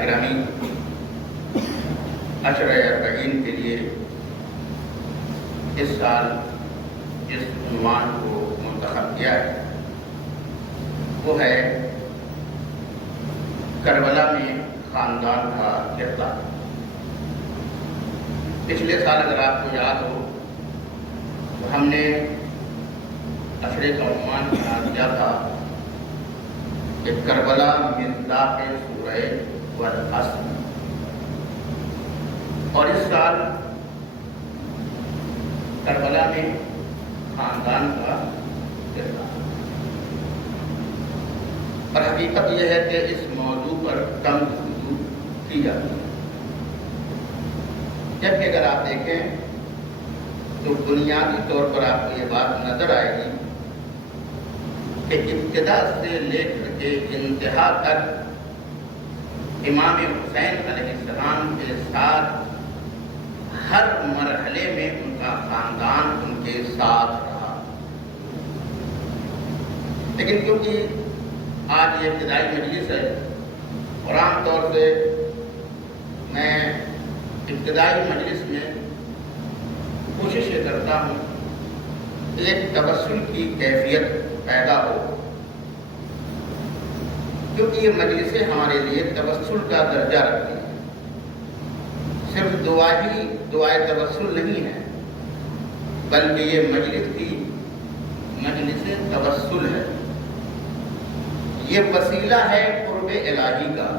گرامی عشرہ اربعین کے لیے اس سال جس عنوان کو منتخب کیا ہے وہ ہے کربلا میں خاندان کا کردار۔ پچھلے سال اگر آپ کو یاد ہو تو ہم نے عشرے کا عنوان بنا دیا تھا کہ کربلا مصداق سورہ والعصر، اور اس سال کربلا میں خاندان کا کردار۔ اور حقیقت یہ ہے کہ اس موضوع پر کم گفتگو کی جاتی ہے، جبکہ اگر آپ دیکھیں تو بنیادی طور پر آپ کو یہ بات نظر آئے گی کہ ابتدا سے لے کر کے انتہا تک امام حسین علیہ السلام کے ساتھ ہر مرحلے میں ان کا خاندان ان کے ساتھ رہا۔ لیکن کیونکہ آج یہ ابتدائی مجلس ہے اور عام طور سے میں ابتدائی مجلس میں کوشش یہ کرتا ہوں کہ ایک تبسل کی کیفیت پیدا ہو، کیونکہ یہ مجلسیں ہمارے لیے تبسل کا درجہ رکھتی ہیں۔ صرف دعائے تبسل نہیں ہے، بلکہ یہ مجلس کی مجلس تبسل ہے۔ یہ وسیلہ ہے قرب الہی کا،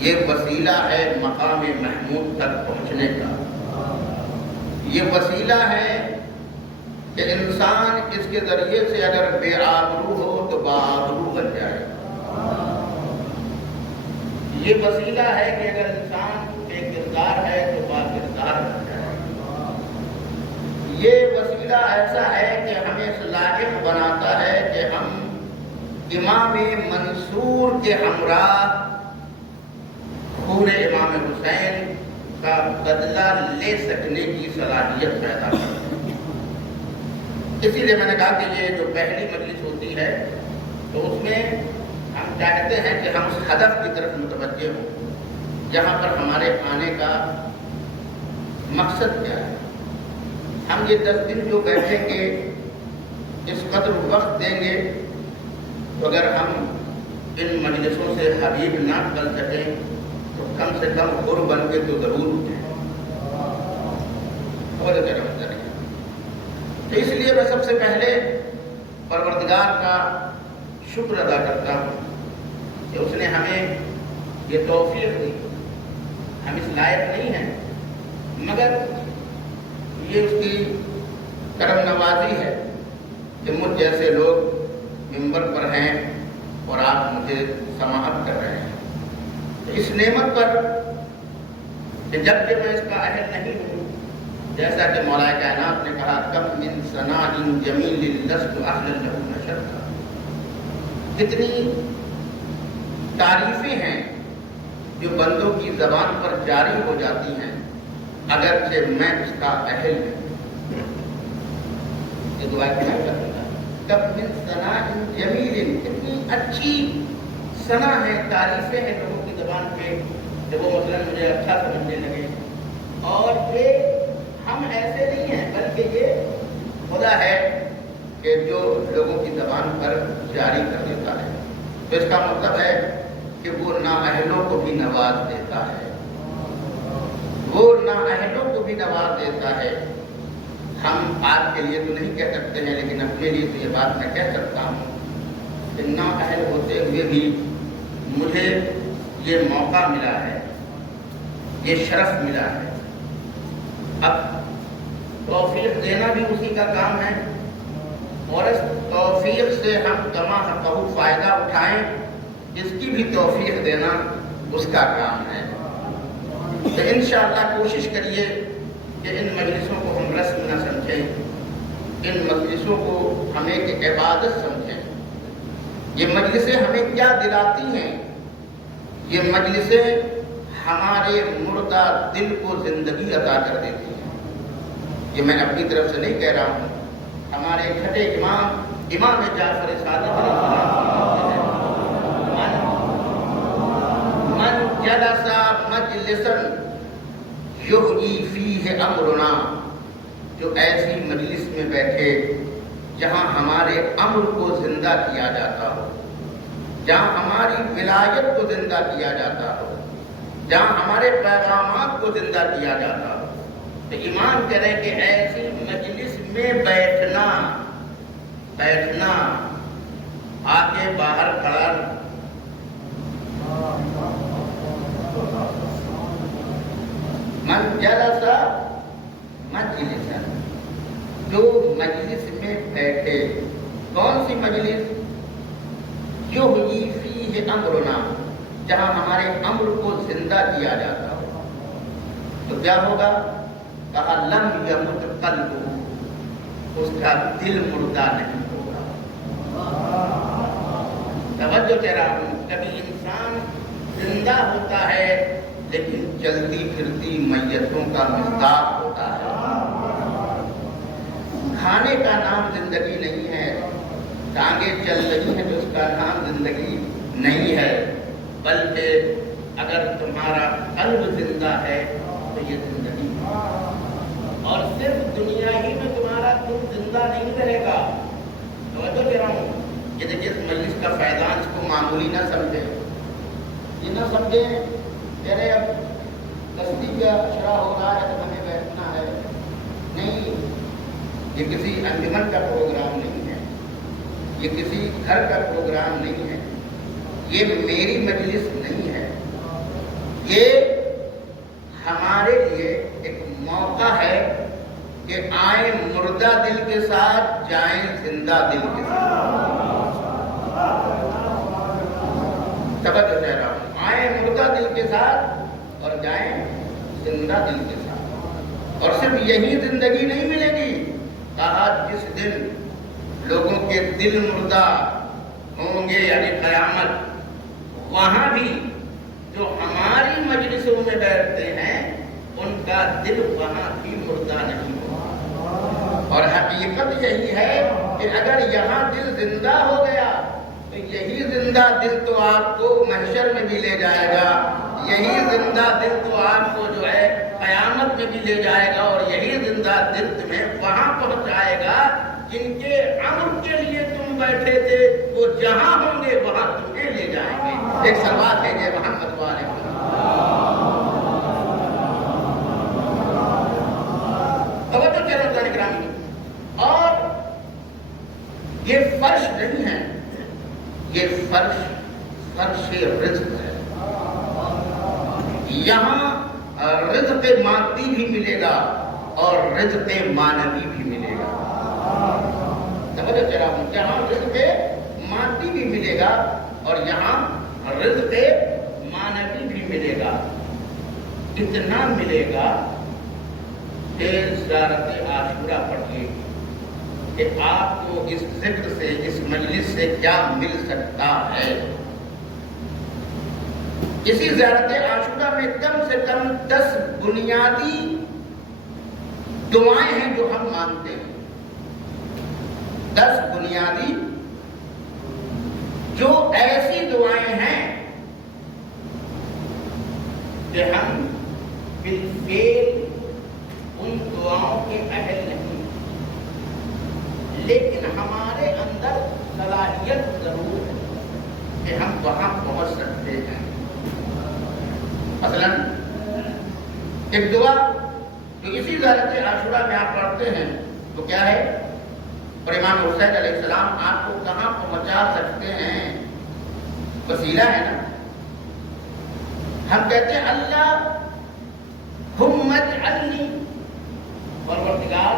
یہ وسیلہ ہے مقام محمود تک پہنچنے کا، یہ وسیلہ ہے کہ انسان اس کے ذریعے سے اگر بے آبرو ہو تو باآبرو بن جائے۔ یہ وسیلہ ہے کہ اگر انسان بے کردار ہے تو با کردار بن جائے۔ یہ وسیلہ ایسا ہے کہ ہمیں اس لائق بناتا ہے کہ ہم امام منصور کے ہمراہ خون امام حسین کا بدلہ لے سکنے کی صلاحیت پیدا کرتے ہیں۔ اسی لیے میں نے کہا کہ یہ جو پہلی مجلس ہوتی ہے تو اس میں ہم چاہتے ہیں کہ ہم اس ہدف کی طرف متوجہ ہوں جہاں پر ہمارے آنے کا مقصد کیا ہے۔ ہم یہ 10 دن جو بیٹھیں گے، اس قدر وقت دیں گے، تو اگر ہم ان مجلسوں سے حبیب نہ بن سکیں تو کم سے کم حر بن کے تو ضرور اٹھیں۔ تو اس لیے میں سب سے پہلے پروردگار کا شکر ادا کرتا ہوں کہ اس نے ہمیں یہ توفیق دی۔ ہم اس لائق نہیں ہیں، مگر یہ اس کی کرم نوازی ہے کہ مجھ جیسے لوگ منبر پر ہیں اور آپ مجھے سماعت کر رہے ہیں۔ تو اس نعمت پر کہ جبکہ میں اس کا اہل نہیں ہوں، جیسا کہ مولا کائنات نے کہا کم من ثناء جمیل لست اہلا لہ نشرتا، کتنی تعریفیں ہیں جو بندوں کی زبان پر جاری ہو جاتی ہیں اگرچہ میں اس کا اہل نہیں۔ یہ دعا کیا کرتا ہے کم من ثناء جمیل، کتنی اچھی ثنا ہے، تعریفیں ہیں لوگوں کی زبان پہ جب وہ مثلا مجھے اچھا سمجھنے لگے۔ اور یہ ہم ایسے نہیں ہیں، بلکہ یہ خدا ہے کہ جو لوگوں کی زبان پر جاری کر دیتا ہے۔ تو اس کا مطلب ہے کہ وہ نااہلوں کو بھی نواز دیتا ہے، وہ نااہلوں کو بھی نواز دیتا ہے۔ ہم آپ کے لیے تو نہیں کہہ سکتے ہیں، لیکن اپنے لیے تو یہ بات میں کہہ سکتا ہوں کہ نااہل ہوتے ہوئے بھی مجھے یہ موقع ملا ہے، یہ شرف ملا ہے۔ اب توفیق دینا بھی اسی کا کام ہے، اور اس توفیق سے ہم کما حقہ فائدہ اٹھائیں، اس کی بھی توفیق دینا اس کا کام ہے۔ تو انشاءاللہ کوشش کریے کہ ان مجلسوں کو ہم رسم نہ سمجھیں، ان مجلسوں کو ہم ایک عبادت سمجھیں۔ یہ مجلسیں ہمیں کیا دلاتی ہیں؟ یہ مجلسیں ہمارے مردہ دل کو زندگی عطا کر دیتی ہیں۔ یہ میں اپنی طرف سے نہیں کہہ رہا ہوں، ہمارے چھٹے امام امام جعفر صادق علیہ السلام من جلس مجلسا یحیی فیہ امرنا، جو ایسی مجلس میں بیٹھے جہاں ہمارے امر کو زندہ کیا جاتا ہو، جہاں ہماری ولایت کو زندہ کیا جاتا ہو، جہاں ہمارے پیغامات کو زندہ کیا جاتا ہو، تو ایمان کریں کہ ایسی مجلس میں بیٹھنا آگے باہر کھڑا من جلس مجلسا، جو مجلس میں بیٹھے، کون سی مجلس؟ یحیی فیہ امرنا، جہاں ہمارے امر کو زندہ کیا جاتا ہو، تو کیا ہوگا؟ کہا لم یمت قلبہ، اس کا دل مردہ نہیں ہوگا۔ توجہ تیرا، کبھی انسان زندہ ہوتا ہے لیکن چلتی پھرتی میتوں کا مصداق ہوتا ہے۔ کھانے کا نام زندگی نہیں ہے، ٹانگیں چل رہی ہیں تو اس کا نام زندگی نہیں ہے، بلکہ اگر تمہارا قلب زندہ ہے تو یہ زندگی ہے۔ اور صرف دنیا ہی میں تمہارا دل زندہ نہیں رہے گا۔ توجہ دے رہا ہوں، یہ دیکھیے اس مجلس کا فیضان، اس کو معمولی نہ سمجھیں، یہ نہ سمجھیں کہ ارے اب کشتی کا اشرا ہو رہا ہے تو ہمیں بیٹھنا ہے، نہیں، یہ کسی انجمن کا پروگرام نہیں ہے، یہ کسی گھر کا پروگرام نہیں ہے، یہ میری مجلس نہیں ہے، یہ ہمارے لیے ایک موقع ہے کہ آئیں مردہ دل کے ساتھ، جائیں زندہ دل کے ساتھ۔ توجہ دے رہا ہوں، آئیں مردہ دل کے ساتھ اور جائیں زندہ دل کے ساتھ۔ اور صرف یہی زندگی نہیں ملے گی، کہا جس دن لوگوں کے دل مردہ ہوں گے، یعنی قیامت، وہاں بھی جو ہماری مجلسوں میں بیٹھتے ہیں ان کا دل وہاں بھی مردہ نہیں ہوگا۔ اور حقیقت یہی ہے کہ اگر یہاں دل زندہ ہو گیا تو یہی زندہ دل تو آپ کو محشر میں بھی لے جائے گا، یہی زندہ دل تو آپ کو جو ہے قیامت میں بھی لے جائے گا، اور یہی زندہ دل تمہیں وہاں پہنچائے گا جن کے امر کے لیے تم بیٹھے تھے، وہ جہاں ہوں گے وہاں تمہیں لے جائیں گے۔ ایک سلوات ہے یہ محمد والے اور یہ فرش نہیں ہے، یہ فرش رزق ہے۔ یہاں رزق مادی بھی ملے گا اور رزق معنوی بھی ملے گا۔ توجہ کرا ہوں، یہاں رزق مادی بھی ملے گا اور یہاں رزق معنوی بھی ملے گا۔ اتنا ملے گا کہ زیارت عاشورہ پڑھیے کہ آپ کو اس ذکر سے، اس مجلس سے کیا مل سکتا ہے۔ اسی زیارت عاشورہ میں کم سے کم 10 بنیادی دعائیں ہیں جو ہم مانتے ہیں، 10 بنیادی جو ایسی دعائیں ہیں کہ ہم بالفعل ان دعاؤں کے اہل نہیں، لیکن ہمارے اندر صلاحیت ضرور ہے کہ ہم وہاں پہنچ سکتے ہیں۔ مثلا ایک دعا جو اسی زیارت عاشورہ میں آپ پڑھتے ہیں تو کیا ہے؟ اور امام حسین علیہ السلام آپ کو کہاں پہنچا سکتے ہیں؟ وسیلہ ہے نا۔ ہم کہتے ہیں اللہ ہم اجعلنی، پروردگار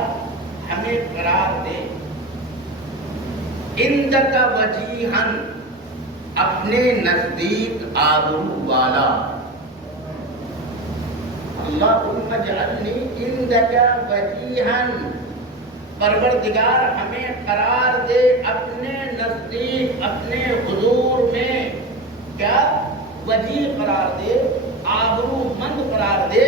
ہمیں قرار دے، عندک وجیہا، اپنے نزدیک آبرو والا۔ اللہم اجعلنی عندک وجیہا، پروردگار ہمیں قرار دے اپنے نزدیک، اپنے حضور میں کیا وجیہ قرار دے، آبرو مند قرار دے،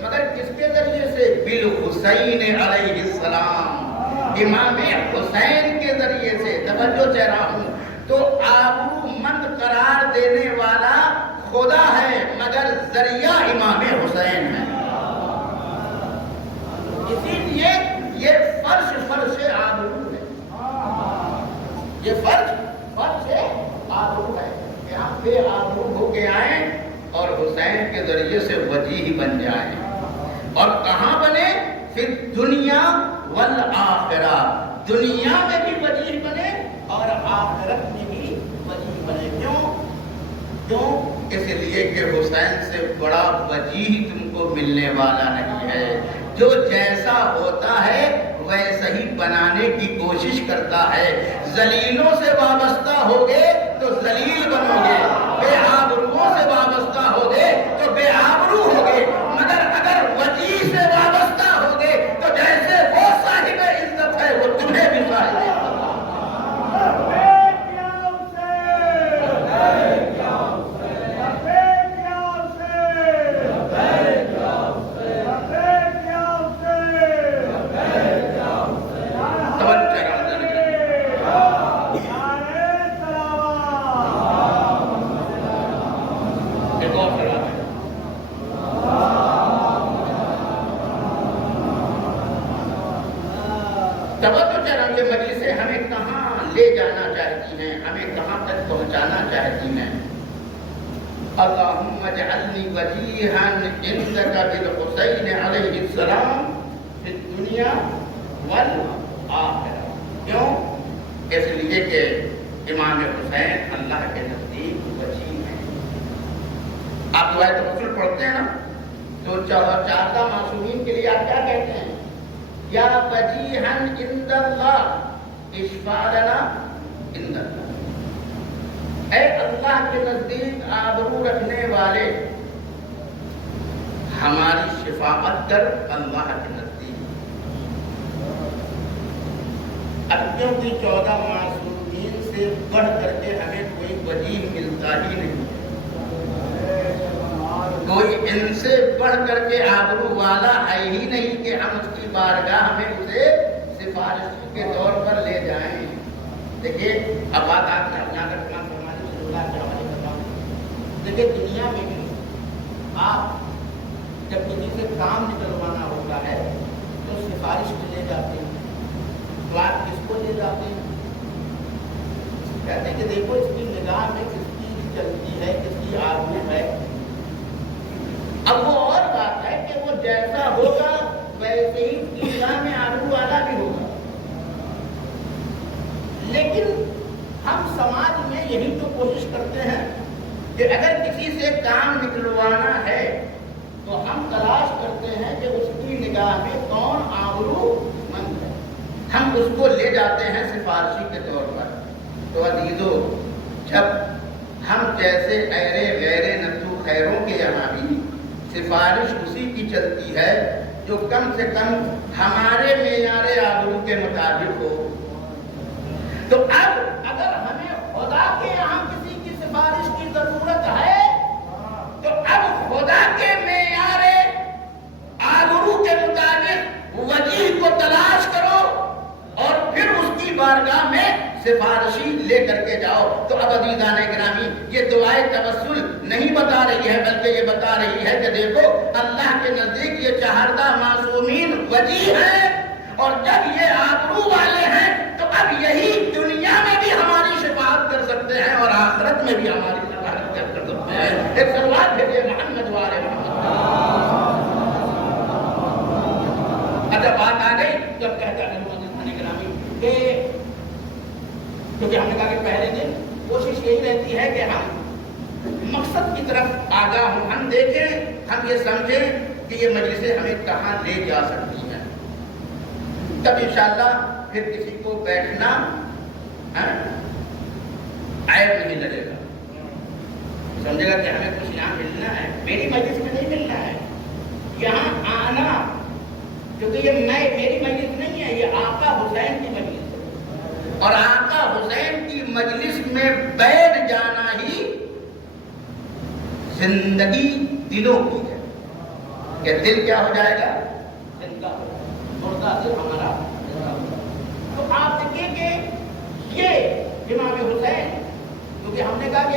مگر کس کے ذریعے سے؟ بالحسین علیہ السلام، امام حسین کے ذریعے سے، توجہ چہ رہا ہوں، تو آبرو مند قرار دینے والا خدا ہے مگر ذریعہ امام حسین ہے۔ اسی لیے یہ فرش آبرو ہے، یہ فرش آبرو ہے کہ ہم بے آبرو ہو کے آئیں اور حسین کے ذریعے سے وجیح بن جائیں۔ اور کہاں بنے؟ پھر دنیا والآخرہ، دنیا میں بھی وجیح بنے اور آخرت میں بھی وجیح بنے۔ کیوں؟ اس لیے کہ حسین سے بڑا وجیح تم کو ملنے والا نہیں ہے، جو جیسا ہوتا ہے ویسا ہی بنانے کی کوشش کرتا ہے۔ ذلیلوں سے وابستہ ہوگے تو ذلیل بنو گے، بے آبروؤں سے وابستہ ہوگے تو بے آبرو ہوگے، مگر اگر وجیح سے وابستہ ہوگے تو جیسے وہ صاحب عزت ہے وہ تمہیں بھی صاحب عزت ہے۔ یہ مجلسیں ہمیں کہاں لے جانا چاہتی ہیں، ہمیں کہاں تک پہنچانا چاہتی ہیں؟ اللہم اجعلنی وجیہا عندک بالحسین علیہ السلام فی الدنیا والآخرہ۔ کیوں؟ اس لیے کہ امام حسین اللہ کے نزدیک وجیہ ہیں۔ آپ دعائے توسل پڑھتے ہیں نا، تو چاہتا معصومین کے لیے آپ کیا کہتے ہیں؟ یا وجیہا عند اللہ اشفع لنا عند اللہ، اے اللہ کے نزدیک آبرو رکھنے والے ہماری شفاعت کر اللہ کے نزدیک۔ اب کیونکہ 14 معصومین سے بڑھ کر کے ہمیں کوئی وجیہ ملتا ہی نہیں، کوئی ان سے بڑھ کر کے آبرو والا ہے ہی نہیں کہ ہم اس کی بارگاہ میں اسے سفارشی کے طور پر لے جائیں۔ دیکھیے اب بات آپ نے اپنا کر کلام فرمانے سے اللہ کے حوالے کرتا ہوں۔ دیکھیے دنیا میں بھی آپ جب کسی سے کام نکلوانا ہوتا ہے تو سفارش کے لے جاتے ہیں، تو آپ کس کو لے جاتے ہیں؟ کہتے ہیں کہ دیکھو اس کی نگاہ میں کس کی چلتی ہے، کس کی آبرو ہے۔ اب وہ اور بات ہے کہ وہ جیسا ہوگا ویسے ہی نگاہ میں آبرو والا بھی ہوگا، لیکن ہم سماج میں یہی تو کوشش کرتے ہیں کہ اگر کسی سے کام نکلوانا ہے تو ہم تلاش کرتے ہیں کہ اس کی نگاہ میں کون آبرو مند ہے، ہم اس کو لے جاتے ہیں سفارشی کے طور پر۔ تو عزیزو، جب ہم جیسے ایرے غیرے نتو خیروں کے یہاں بھی سفارش اسی کی چلتی ہے جو کم سے کم ہمارے معیار آبرو کے مطابق ہو، تو اب اگر ہمیں خدا کے یہاں کسی کی سفارش کی ضرورت ہے تو اب خدا کے معیار آبرو کے مطابق وجیہ کو تلاش کرو اور پھر اس کی بارگاہ میں سفارشی لے کر کے جاؤ۔ تو اب عزیزان گرامی، یہ دعائے توسل نہیں بتا رہی ہے بلکہ یہ بتا رہی ہے کہ دیکھو اللہ کے نزدیک یہ چہردہ معصومین وجیہ ہیں، اور جب یہ آبرو والے ہیں تو اب یہی دنیا میں بھی ہماری شفاعت کر سکتے ہیں اور آخرت میں بھی ہماری شفاعت کر سکتے ہیں۔ ایک صلوات بھیجیے محمد والے محمد۔ اچھا بات آ گئی جب کہتا ہے گرامی کہ کیونکہ ہم نے کہا کہ پہلے دن کوشش یہی رہتی ہے کہ ہم مقصد کی طرف آگاہ ہوں، ہم دیکھیں، ہم یہ سمجھیں کہ یہ مجلسیں ہمیں کہاں لے جا سکتی ہیں، تب انشاءاللہ پھر کسی کو بیٹھنا عیب نہیں لگے گا، سمجھے گا کہ ہمیں کچھ یہاں ملنا ہے، میری مجلس میں نہیں ملنا ہے، یہاں آنا، کیونکہ یہ میری مجلس نہیں ہے، یہ آقا حسین کی مجلس ہے، اور آقا حسین کی مجلس میں بیٹھ جانا ہی زندگی دلوں کی ہے، کہ دل کیا ہو جائے گا؟ زندہ، مردہ دل ہمارا زندہ۔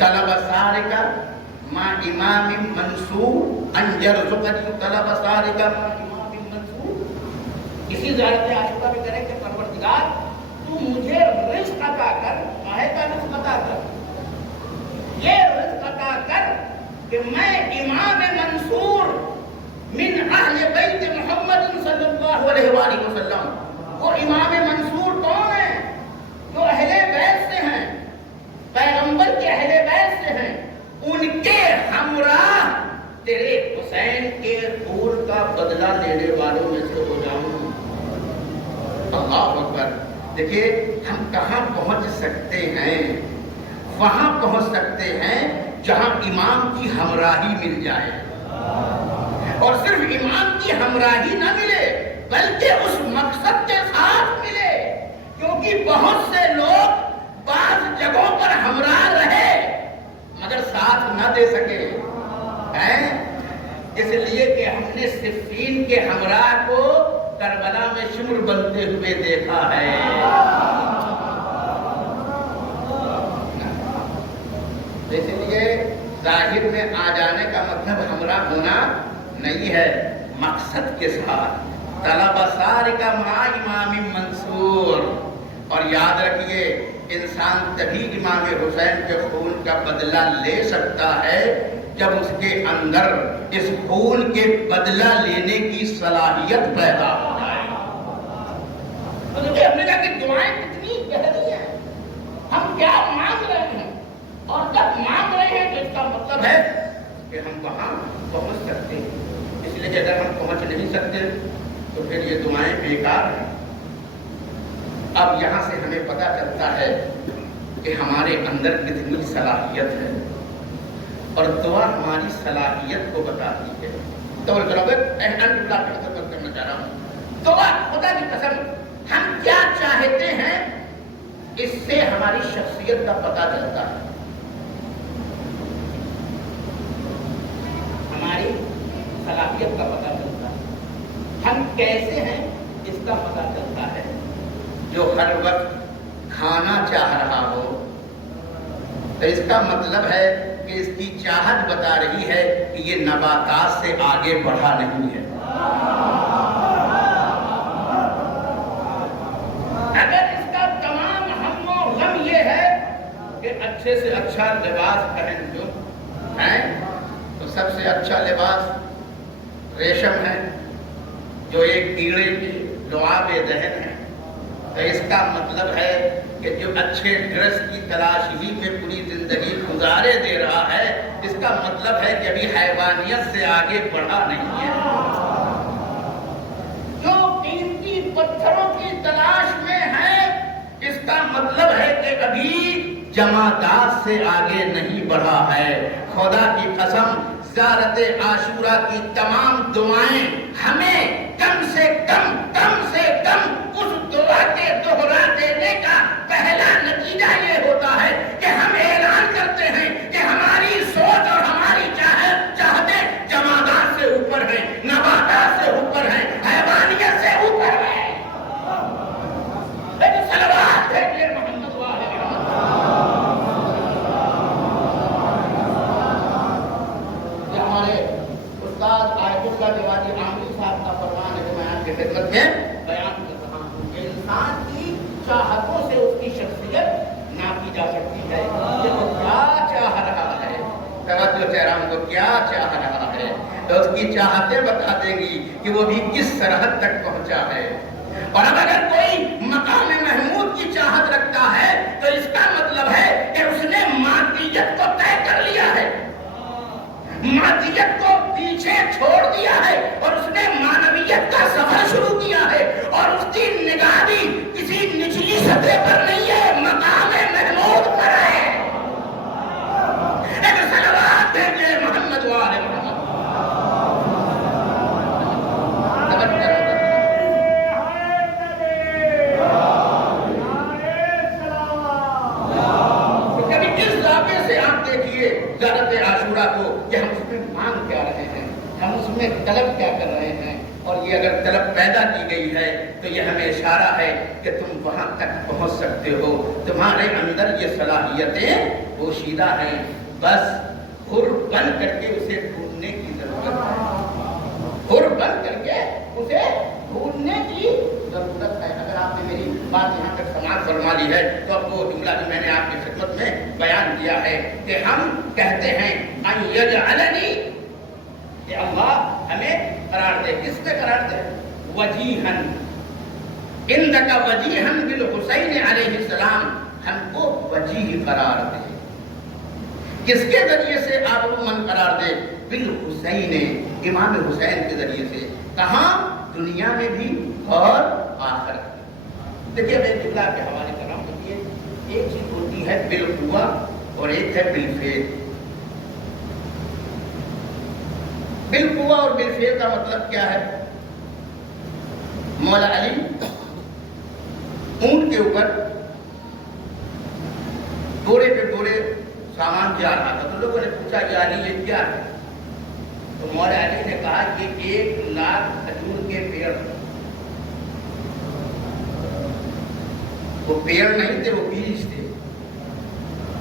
طلب سارقہ مع امام منصور ان یرزقنی طلب سارقہ مع امام منصور. اسی زیارت عاشورہ میں کریں کہ پروردگار تو مجھے رزق عطا کر. کاہے کا رزق عطا کر؟ یہ رزق عطا کر کہ میں امام منصور من اہل بیت محمد صلی اللہ علیہ وآلہ وسلم. وہ امام منصور کون ہیں؟ جو اہل بیت سے ہیں، پیغمبر کے اہل بیت سے ہیں. ان کے ہمراہ تیرے حسین کے خون کا بدلہ لینے والوں میں سے ہو جاؤں. اللہ اکبر. دیکھیے ہم کہاں پہنچ سکتے ہیں؟ وہاں پہنچ سکتے ہیں جہاں امام کی ہمراہی مل جائے. اور صرف امام کی ہمراہی نہ ملے بلکہ اس مقصد کے ساتھ ملے. کیونکہ بہت سے لوگ بعض جگہوں پر ہمراہ رہے مگر ساتھ نہ دے سکے ہیں. اس لیے کہ ہم نے صفین کے ہمراہ کو کربلا میں شمر بنتے ہوئے دیکھا ہے. اس لیے ظاہر میں آ جانے کا مطلب ہمراہ ہونا نہیں ہے، مقصد کے ساتھ. طلب سارقہ مع امام منصور. اور یاد رکھیے انسان تبھی امام حسین کے خون کا بدلہ لے سکتا ہے جب اس کے اندر اس خون کے بدلہ لینے کی صلاحیت پیدا ہو جائے. تو دیکھیے ہم نے کہا کہ دعائیں کتنی گہری ہیں. ہم کیا مانگ رہے ہیں اور جب مانگ رہے ہیں تو اس کا مطلب ہے کہ ہم وہاں پہنچ سکتے ہیں. اس لیے کہ اگر ہم پہنچ نہیں سکتے تو پھر یہ دعائیں بیکار ہیں. اب یہاں سے ہمیں پتہ چلتا ہے کہ ہمارے اندر کتنی صلاحیت ہے اور دعا ہماری صلاحیت کو بتاتی ہے. تو کرنا چاہ رہا ہوں دعا خدا کی قسم ہم کیا چاہتے ہیں اس سے ہماری شخصیت کا پتہ چلتا ہے. ہماری صلاحیت کا پتہ چلتا ہے. ہم کیسے ہیں اس کا پتہ چلتا ہے. جو ہر وقت کھانا چاہ رہا ہو تو اس کا مطلب ہے کہ اس کی چاہت بتا رہی ہے کہ یہ نباتات سے آگے بڑھا نہیں ہے. اگر اس کا تمام ہم و غم یہ ہے کہ اچھے سے اچھا لباس پہن جو ہیں تو سب سے اچھا لباس ریشم ہے جو ایک کیڑے کی لعاب دہن ہے. تو اس کا مطلب ہے کہ جو اچھے ڈریس کی تلاش ہی میں پوری زندگی گزارے دے رہا ہے اس کا مطلب ہے کہ ابھی حیوانیت سے آگے بڑھا نہیں ہے. جو قیمتی پتھروں کی تلاش میں ہے اس کا مطلب ہے کہ ابھی جماعت سے آگے نہیں بڑھا ہے. خدا کی قسم زیارت عاشورہ کی تمام دعائیں ہمیں کم سے کم اس دعا کے دوہرا دینے کا پہلا نتیجہ یہ ہوتا ہے کہ ہم اعلان کرتے ہیں کہ ہماری سوچ اور ہماری چاہتیں جمادات سے اوپر ہیں، نباتات سے اوپر ہیں، حیوانیت سے اوپر ہیں. لیکن صلوات بھیجیے محمد والے محمد. یہ ہمارے استاد آیت اللہ جوادی عامری صاحب کا فرمان ہے جو میں آپ کی خدمت میں بیان کر رہا ہوں کہ انسان کی چاہتوں سے اس کی شخصیت ناپی جا سکتی ہے کہ وہ کیا چاہ رہا ہے. توجہ چہرام کو کیا چاہ رہا ہے تو اس کی چاہتیں بتا دیں گی کہ وہ بھی کس سرحد تک پہنچا ہے. اور اب اگر کوئی مقام محمود کی چاہت رکھتا ہے تو اس کا مطلب ہے کہ اس نے مادیت کو طے کر لیا ہے، مادیت کو پیچھے چھوڑ دیا ہے اور اس نے مانویت کا سفر شروع کیا ہے. اور اس کی نگاہ بھی کسی نچلی سطح پر نہیں ہے، مقام محمود پر ہے. ایک صلوات بھیجیے محمد والے محمد. کبھی اس ضابطے سے آپ دیکھیے زیارت عاشورہ کو کہ ہم اس میں مانگ کیا رہے ہیں، ہم اس میں طلب کیا کر رہے ہیں. اور کی اگر طلب پیدا کی گئی ہے تو یہ ہمیں اشارہ ہے کہ تم وہاں تک پہنچ سکتے ہو، تمہارے اندر یہ صلاحیتیں پوشیدہ ہیں، بس حر بن کر کے اسے ڈھونڈنے کی ضرورت ہے، حر بن کر کے اسے ڈھونڈنے کی ضرورت ہے۔ اگر آپ نے میری بات یہاں تک سماعت فرما لی ہے تو اب وہ جملہ بھی میں نے آپ کی خدمت میں بیان کیا ہے کہ ہم کہتے ہیں ان یجعلنی، کہ اللہ ہمیں قرار دے، کس پہ قرار دے؟ وجیہن، عندک وجیہن بالحسین علیہ السلام، ہم کو وجیہ قرار دے۔ کس کے ذریعے سے آبرومند قرار دے؟ بالحسین، امام حسین کے ذریعے سے، کہاں؟ دنیا میں بھی اور آخرت۔ دیکھیے میں جملہ کے حوالے کر رہا ہوں، دیکھیے ایک چیز ہوتی ہے بالقوہ اور ایک ہے بالفعل۔ بالقوہ اور بالفعل کا مطلب کیا ہے؟ مولا علی اونٹ کے اوپر ڈورے پہ ڈورے سامان جا رہا تھا، تو لوگوں نے پوچھا کہ علی یہ کیا ہے؟ تو مولا علی نے کہا کہ 1,00,000 کھجور کے پیڑ، وہ پیڑ نہیں تھے، وہ بیج تھے،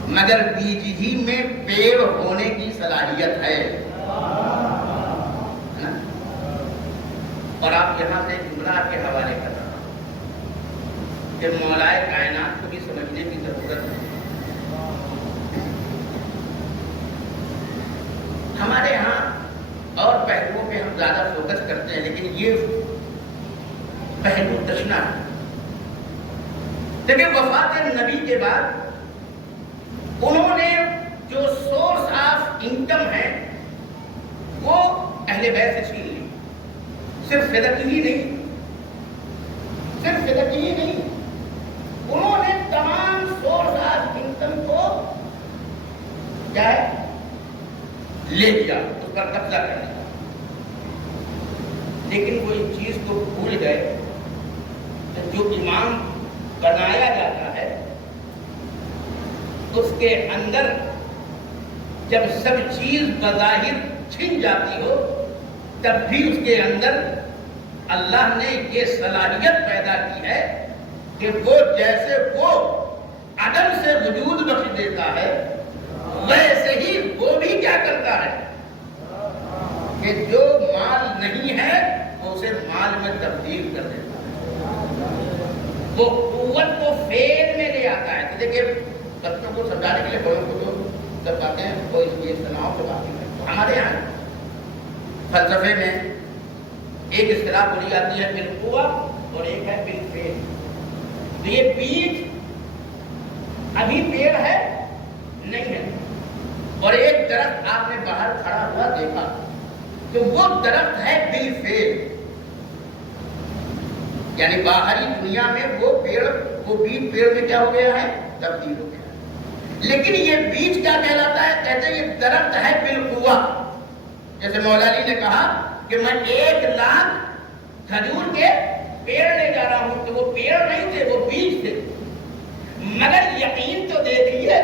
مگر بیج ہی میں پیڑ ہونے کی صلاحیت ہے۔ اور آپ یہاں سے جملہ کے حوالے کر رہا ہوں کہ مولائے کائنات کو بھی سمجھنے کی ضرورت ہے۔ ہمارے یہاں اور پہلوؤں پہ ہم زیادہ فوکس کرتے ہیں، لیکن یہ پہلو تشنا ہے۔ لیکن وفات نبی کے بعد انہوں نے جو سورس آف انکم ہے وہ اہل بیت سے چھین لی۔ صرف صدقے ہی نہیں، صرف صدقے ہی نہیں، انہوں نے تمام سورس آف انکم کو کیا ہے لے لیا، اس پر قبضہ کر لیا۔ لیکن وہ اس چیز کو بھول گئے کہ جو امام بنایا جاتا ہے اس کے اندر جب سب چیز بظاہر چھن جاتی ہو تب بھی اس کے اندر اللہ نے یہ صلاحیت پیدا کی ہے کہ وہ جیسے وہ عدم سے وجود بخش دیتا ہے ویسے ہی وہ بھی کیا کرتا ہے کہ جو مال نہیں ہے وہ اسے مال میں تبدیل کر دیتا ہے، وہ قوت کو فعل میں لے آتا ہے۔ تو دیکھیے بچوں کو سمجھانے کے لیے بڑوں کو تو جب کہتے ہیں وہ اس لیے تناؤ سے بات نہیں کرتے۔ ہمارے یہاں فلسفے میں ایک اصطلاح بولی جاتی ہے بالقوہ اور ایک ہے بالفعل۔ تو یہ بیج ابھی پیڑ ہے نہیں ہے، اور ایک درخت آپ نے باہر کھڑا ہوا دیکھا تو وہ درخت ہے بالفعل، یعنی باہری دنیا میں وہ پیڑ، وہ بیج پیڑ میں کیا ہو گیا ہے؟ تبدیل ہو گیا ہے۔ لیکن یہ بیج کیا کہلاتا ہے؟ کہتے ہیں یہ درخت ہے بالقوہ۔ جیسے مولا علی نے کہا کہ میں 1,00,000 کھجور کے پیڑ لے جا رہا ہوں، تو وہ پیڑ نہیں تھے، وہ بیج تھے، مگر یقین تو دیکھیے،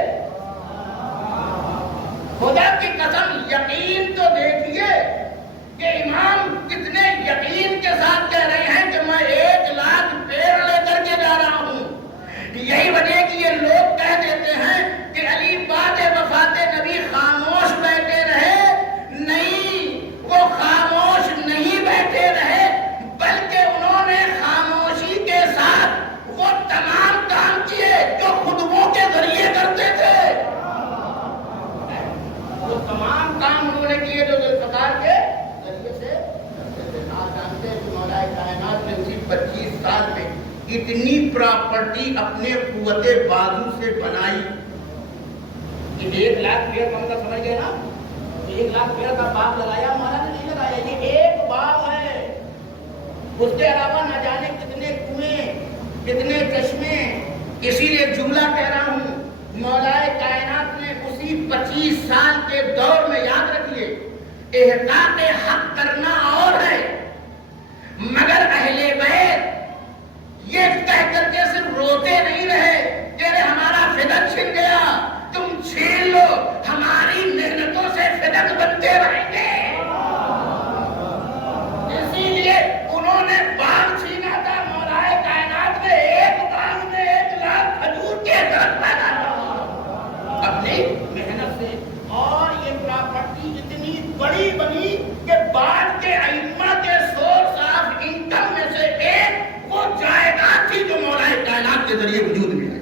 خدا کی قسم یقین تو دیکھیے کہ امام کتنے یقین کے ساتھ کہہ رہے ہیں کہ میں 1,00,000 پیڑ لے کر کے جا رہا ہوں۔ یہی وجہ کہ یہ لوگ کہہ دیتے ہیں کہ علی بعد وفات نبی خاموش بیٹھے رہے، نہیں، وہ خاموش نہیں بیٹھے رہے بلکہ انہوں نے خاموشی کے ساتھ وہ تمام کام کیے جو خطبوں کے ذریعے کرتے تھے، وہ تمام کام انہوں نے کیے جو ذوالفقار کے ذریعے سے کرتے تھے۔ آپ جانتے ہیں کہ مولا کائنات نے اسی 25 سال میں اتنی پراپرٹی اپنے قوت بازو سے بنائی کہ 1,00,000 پیڑ کا سمجھ گئے نا، 1,00,000 پیڑ کا باغ لگایا، مولا نے نہیں لگایا، یہ ایک باغ ہے، اس کے علاوہ نہ جانے کتنے کنویں، کتنے چشمے۔ اسی لیے جملہ کہہ رہا ہوں، مولا کائنات نے اسی 25 سال کے دور میں، یاد رکھیے، احقاق حق کرنا اور ہے، مگر اہل بیت یہ کہہ کر کے صرف روتے نہیں رہے کہ ہمارا فدق چھن گیا، تم چھین لو، ہماری محنتوں سے فدق بنتے رہیں گے۔ اسی لیے کے ذریعے وجود میں آئے.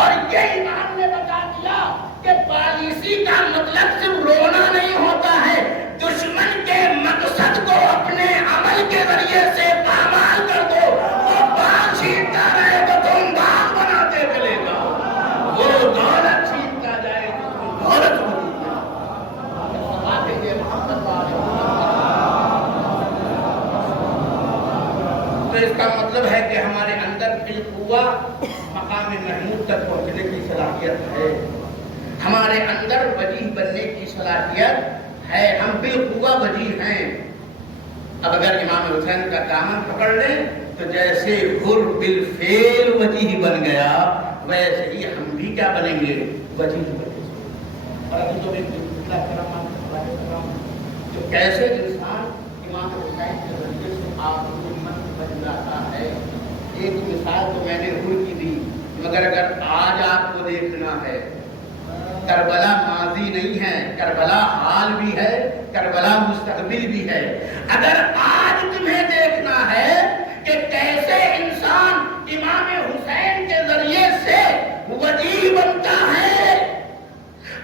اور یہ امام نے بتا دیا کہ پالیسی کا مطلب صرف رونا نہیں ہوتا ہے، دشمن کے مقصد کو اپنے عمل کے ذریعے سے پامال کر دو. وہ بال چھینتا رہے تو تم بال بناتے چلے جاؤ، وہ دولت چھینتا جائے تو تم دولت بناتے. تو اس کا مطلب ہے کہ ہمارے اندر بالقوہ مقام محمود تک پہنچنے کی صلاحیت ہے، ہمارے اندر وجیح بننے کی صلاحیت ہے، ہم بالقوہ وجیح ہیں. اب اگر امام حسین کا دامن پکڑ لیں تو جیسے حر بالفعل وجیح بن گیا ویسے ہی ہم بھی کیا بنیں گے؟ وجیح بنیں گے. اور ابھی تو جو کیسے انسان امام حسین کے ذریعے سے آپ بن جاتا ہے. ایک مثال تو میں نے حر کی دی، مگر اگر آج آپ کو دیکھنا ہے، کربلا ماضی نہیں ہے، کربلا حال بھی ہے، کربلا مستقبل بھی ہے. اگر آج تمہیں دیکھنا ہے کہ کیسے انسان امام حسین کے ذریعے سے وجیح بنتا ہے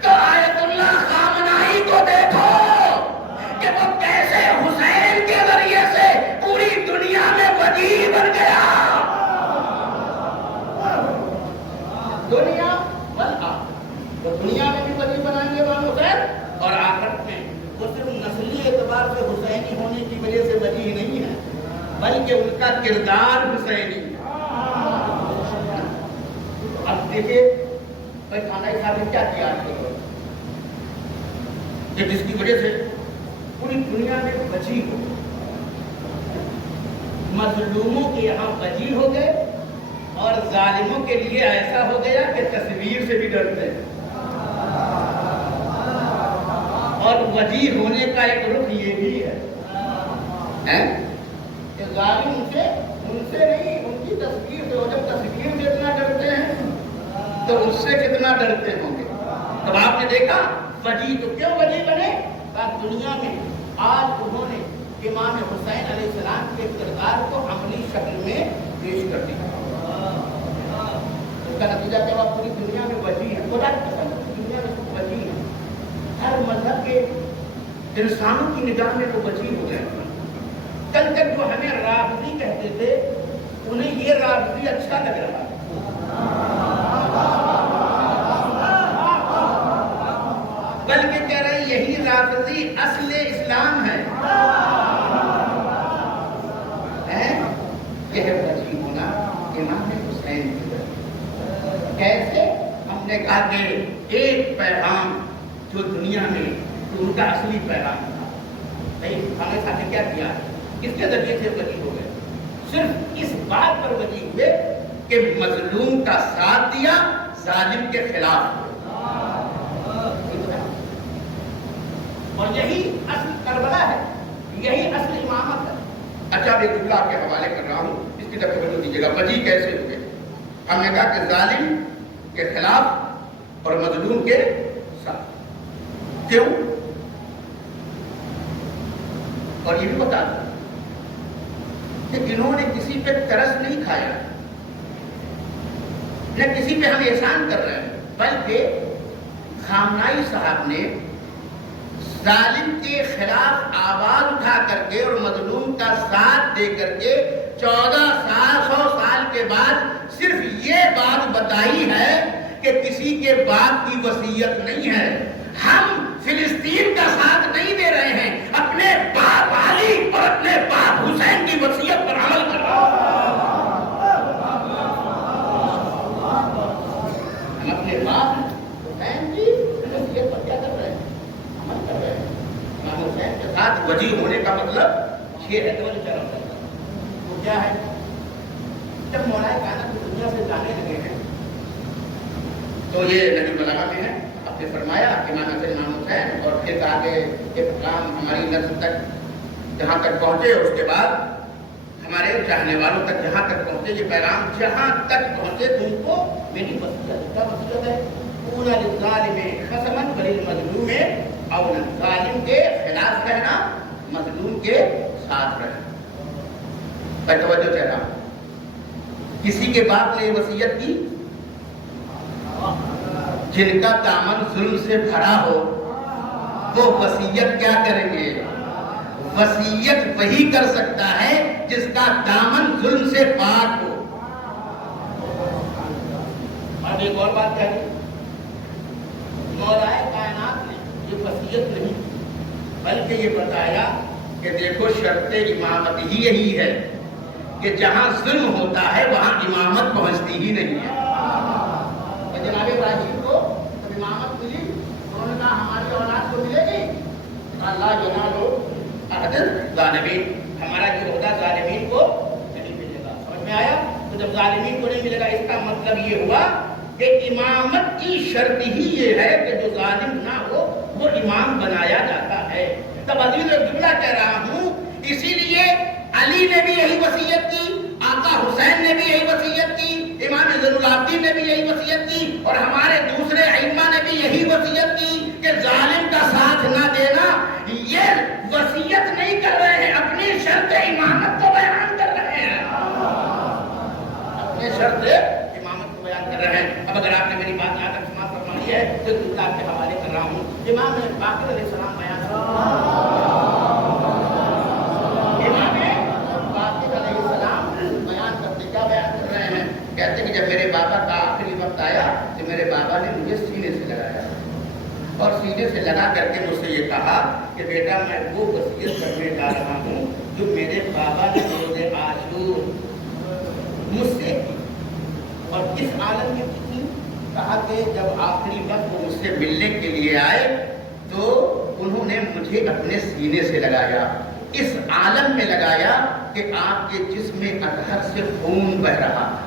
تو آیت اللہ خامنائی کو دیکھو کہ وہ کیسے حسین کے ذریعے سے پوری دنیا میں وجیح بن گیا. دنیا تو دنیا میں بھی وجیح بنائیں گے امام حسین، اور آخرت میں وہ صرف نسلی اعتبار سے حسینی ہونے کی وجہ سے وجیح نہیں ہے بلکہ ان کا کردار حسینی ہے. اب دیکھیے بھائی خانائی صاحب نے کیا کیا کہ جس کی وجہ سے پوری دنیا میں وجیح ہو، مظلوموں کے یہاں وجیح ہو گئے اور ظالموں کے لیے ایسا ہو گیا کہ تصویر سے بھی ڈرتے ہیں. اور وجیح ہونے کا ایک رخ یہ بھی ہے کہ ظالم ان سے نہیں، ان کی تصویر سے. اور جب تصویر سے اتنا ڈرتے ہیں تو اس سے کتنا ڈرتے ہوں گے. تب آپ نے دیکھا وجیح تو کیوں وجیح بنے؟ دنیا میں آج انہوں نے امام حسین علیہ السلام کے کردار کو عملی شکل میں پیش کر دیا. اس کا نتیجہ کیا ہوا؟ پوری دنیا میں وجیح ہے، خدا کی قسم دنیا میں وجیح ہے. ہر مذہب کے انسانوں کی نگاہ میں وہ وجیح ہو گئے. کل تک جو ہمیں رافضی کہتے تھے انہیں یہ رافضی اچھا لگ رہا ہے. بلکہ کہہ رہے یہی رافضی اصل اسلام ہے. یہ ہے وجیح ہونا امام حسین کی طرف. کیسے؟ ہم نے کہا کہ ایک پیغام جو دنیا میں ان کا اصلی پیغام تھا، ہمیں ساتھ کیا کیا؟ اس کے ذریعے سے وجیح ہو گئے. صرف اس بات پر وجیح ہوئے کہ مظلوم کا ساتھ دیا، ظالم کے خلاف. اور یہی اصل کربلا ہے، یہی اصل امامت ہے. اچھا ایک جملہ آپ کے حوالے کر رہا ہوں، اس کی طرف توجہ دیجیے گا. وجیح کیسے ہوئے؟ ہم نے کہا کہ ظالم کے خلاف اور مظلوم کے ساتھ. کیوں؟ اور یہ بھی بتا دوں کہ انہوں نے کسی پہ ترس نہیں کھایا، نہ کسی پہ ہم احسان کر رہے ہیں، بلکہ خامنائی صاحب نے ظالم کے خلاف آواز اٹھا کر کے اور مظلوم کا ساتھ دے کر کے 100 سال کے بعد صرف یہ بات بتائی ہے کہ کسی کے باپ کی وصیت نہیں ہے. ہم فلسطین کا ساتھ نہیں دے رہے ہیں، اپنے باپ علی اور اپنے باپ حسین کی وصیت پر عمل کر رہے ہیں. ہم اپنے باپ حسین کی وصیت پر کیا کر رہے ہیں؟ عمل کر رہے ہیں. امام حسین کے ساتھ وجیح ہونے کا مطلب یہ ہے. وہ کیا ہے؟ جب مولا کائنات کی دنیا سے جانے لگے ہیں تو یہ نبی بلاغہ میں ہے، آپ نے فرمایا امام حسین، اور پھر آگے یہ پیغام ہماری نسل تک جہاں تک پہنچے، اس کے بعد ہمارے چاہنے والوں تک جہاں تک پہنچے، یہ پیغام جہاں تک پہنچے تم کو میری وصیت. کیا وصیت ہے؟ پورا للظالم خصما وللمظلوم اولا. ظالم کے خلاف رہنا، مظلوم کے ساتھ رہنا. میں توجہ چاہ رہا ہوں. کسی کے باپ نے یہ وصیت کی؟ جن کا دامن ظلم سے بھرا ہو وہ وصیت کیا کریں گے؟ وصیت وہی کر سکتا ہے جس کا دامن ظلم سے پاک ہو۔ اور ایک اور بات کیا ہے، مولا کائنات نے یہ وصیت نہیں بلکہ یہ بتایا کہ دیکھو شرط امامت ہی یہی ہے کہ جہاں ظلم ہوتا ہے وہاں امامت پہنچتی ہی نہیں ہے۔ جناب ابراہیم کو جب امامت ملی انہوں نے کہا ہماری اولاد کو ملے گی؟ اللہ ینالو عہد الظالمین، ہمارا جو عہدہ ظالمین کو نہیں ملے گا۔ سمجھ میں آیا؟ تو جب ظالمین کو نہیں ملے گا اس کا مطلب یہ ہوا کہ امامت کی شرط ہی یہ ہے کہ جو ظالم نہ ہو وہ امام بنایا جاتا ہے۔ تب عزیز جملہ کہہ رہا ہوں، اسی لیے علی نے بھی یہی وصیت کی، آقا حسین نے بھی یہی وصیت کی، امام زین العابدین نے بھی یہی وصیت کی، اور ہمارے دوسرے ائمہ نے بھی یہی وصیت کی کہ ظالم کا ساتھ نہ دینا۔ یہ وصیت نہیں کر رہے ہیں، اپنی شرط امامت کو بیان کر رہے ہیں، اپنے شرط امامت کو بیان کر رہے ہیں۔ اب اگر آپ نے میری بات یہاں تک سماعت فرمائی ہے تو دوسرا آپ کے حوالے کر رہا ہوں، امام باقر علیہ السلام بیان کر رہا ہوں۔ کہتے ہیں کہ جب میرے بابا کا آخری وقت آیا تو میرے بابا نے مجھے سینے سے لگایا اور سینے سے لگا کر کے مجھ سے یہ کہا کہ بیٹا میں وہ وصیت کرنے جا رہا ہوں جو میرے بابا نے روز عاشور مجھ سے کی، اور اس عالم میں کی۔ کہا کہ جب آخری وقت وہ مجھ سے ملنے کے لیے آئے تو انہوں نے مجھے اپنے سینے سے لگایا، اس عالم میں لگایا کہ آپ کے جسم میں اطہر سے خون بہ رہا تھا۔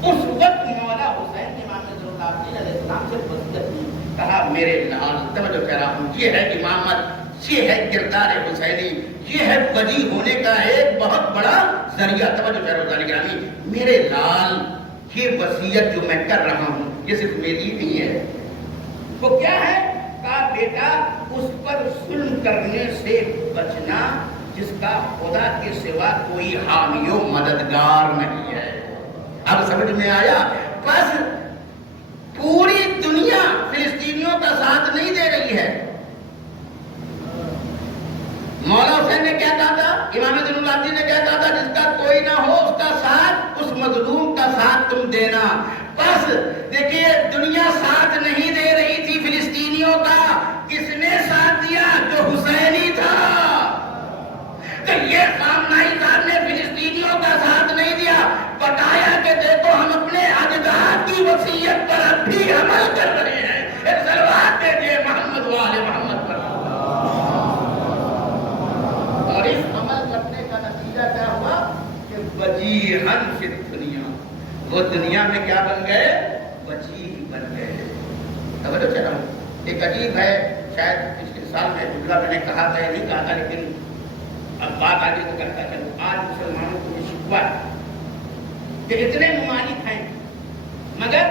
اس وقت مولا حسین نے امام زین العابدین علیہ السلام سے وصیت کی، کہا میرے لال، توجہ کہہ رہا ہوں، یہ ہے امامت، یہ ہے کردار حسینی، یہ ہے ولی ہونے کا ایک بہت بڑا ذریعہ۔ توجہ کہہ رہا ہوں گرامی، میرے لال یہ وصیت جو میں کر رہا ہوں یہ صرف میری نہیں ہے۔ وہ کیا ہے؟ کہا بیٹا اس پر ظلم کرنے سے بچنا جس کا خدا کے سوا کوئی حامی و مددگار نہیں ہے۔ اب سمجھ میں آیا؟ بس پوری دنیا فلسطینیوں کا ساتھ نہیں دے رہی ہے۔ مولا حسین نے کیا کہا تھا، امام زین العابدین نے کیا کہا تھا، جس کا کوئی نہ ہو اس کا ساتھ، اس مظلوم کا ساتھ تم دینا۔ بس دیکھیے دنیا ساتھ نہیں دے رہی تھی فلسطینیوں کا، کس نے ساتھ دیا؟ جو حسینی تھا۔ تو یہ خامنائی صاحب نے فلسطینیوں کا ساتھ نہیں دیا، بتایا کہ دیکھو ہم اپنے اجداد کی وصیت پر اب بھی عمل کر رہے ہیں۔ ایک صلوات دیجیے محمد والے محمد پر۔ اور اس عمل کرنے کا نتیجہ کیا ہوا کہ وجیہن فی الدنیا، وہ دنیا میں کیا بن گئے؟ وجیہ بن گئے۔ توجہ چلا ہوں، ایک عجیب ہے، شاید پچھلے سال میں جملہ میں نے کہا تھا، نہیں کہا تھا، لیکن اب بات آگے تو کرتا چلو۔ آج مسلمانوں کو یہ شکوہ ہے کہ اتنے ممالک ہیں مگر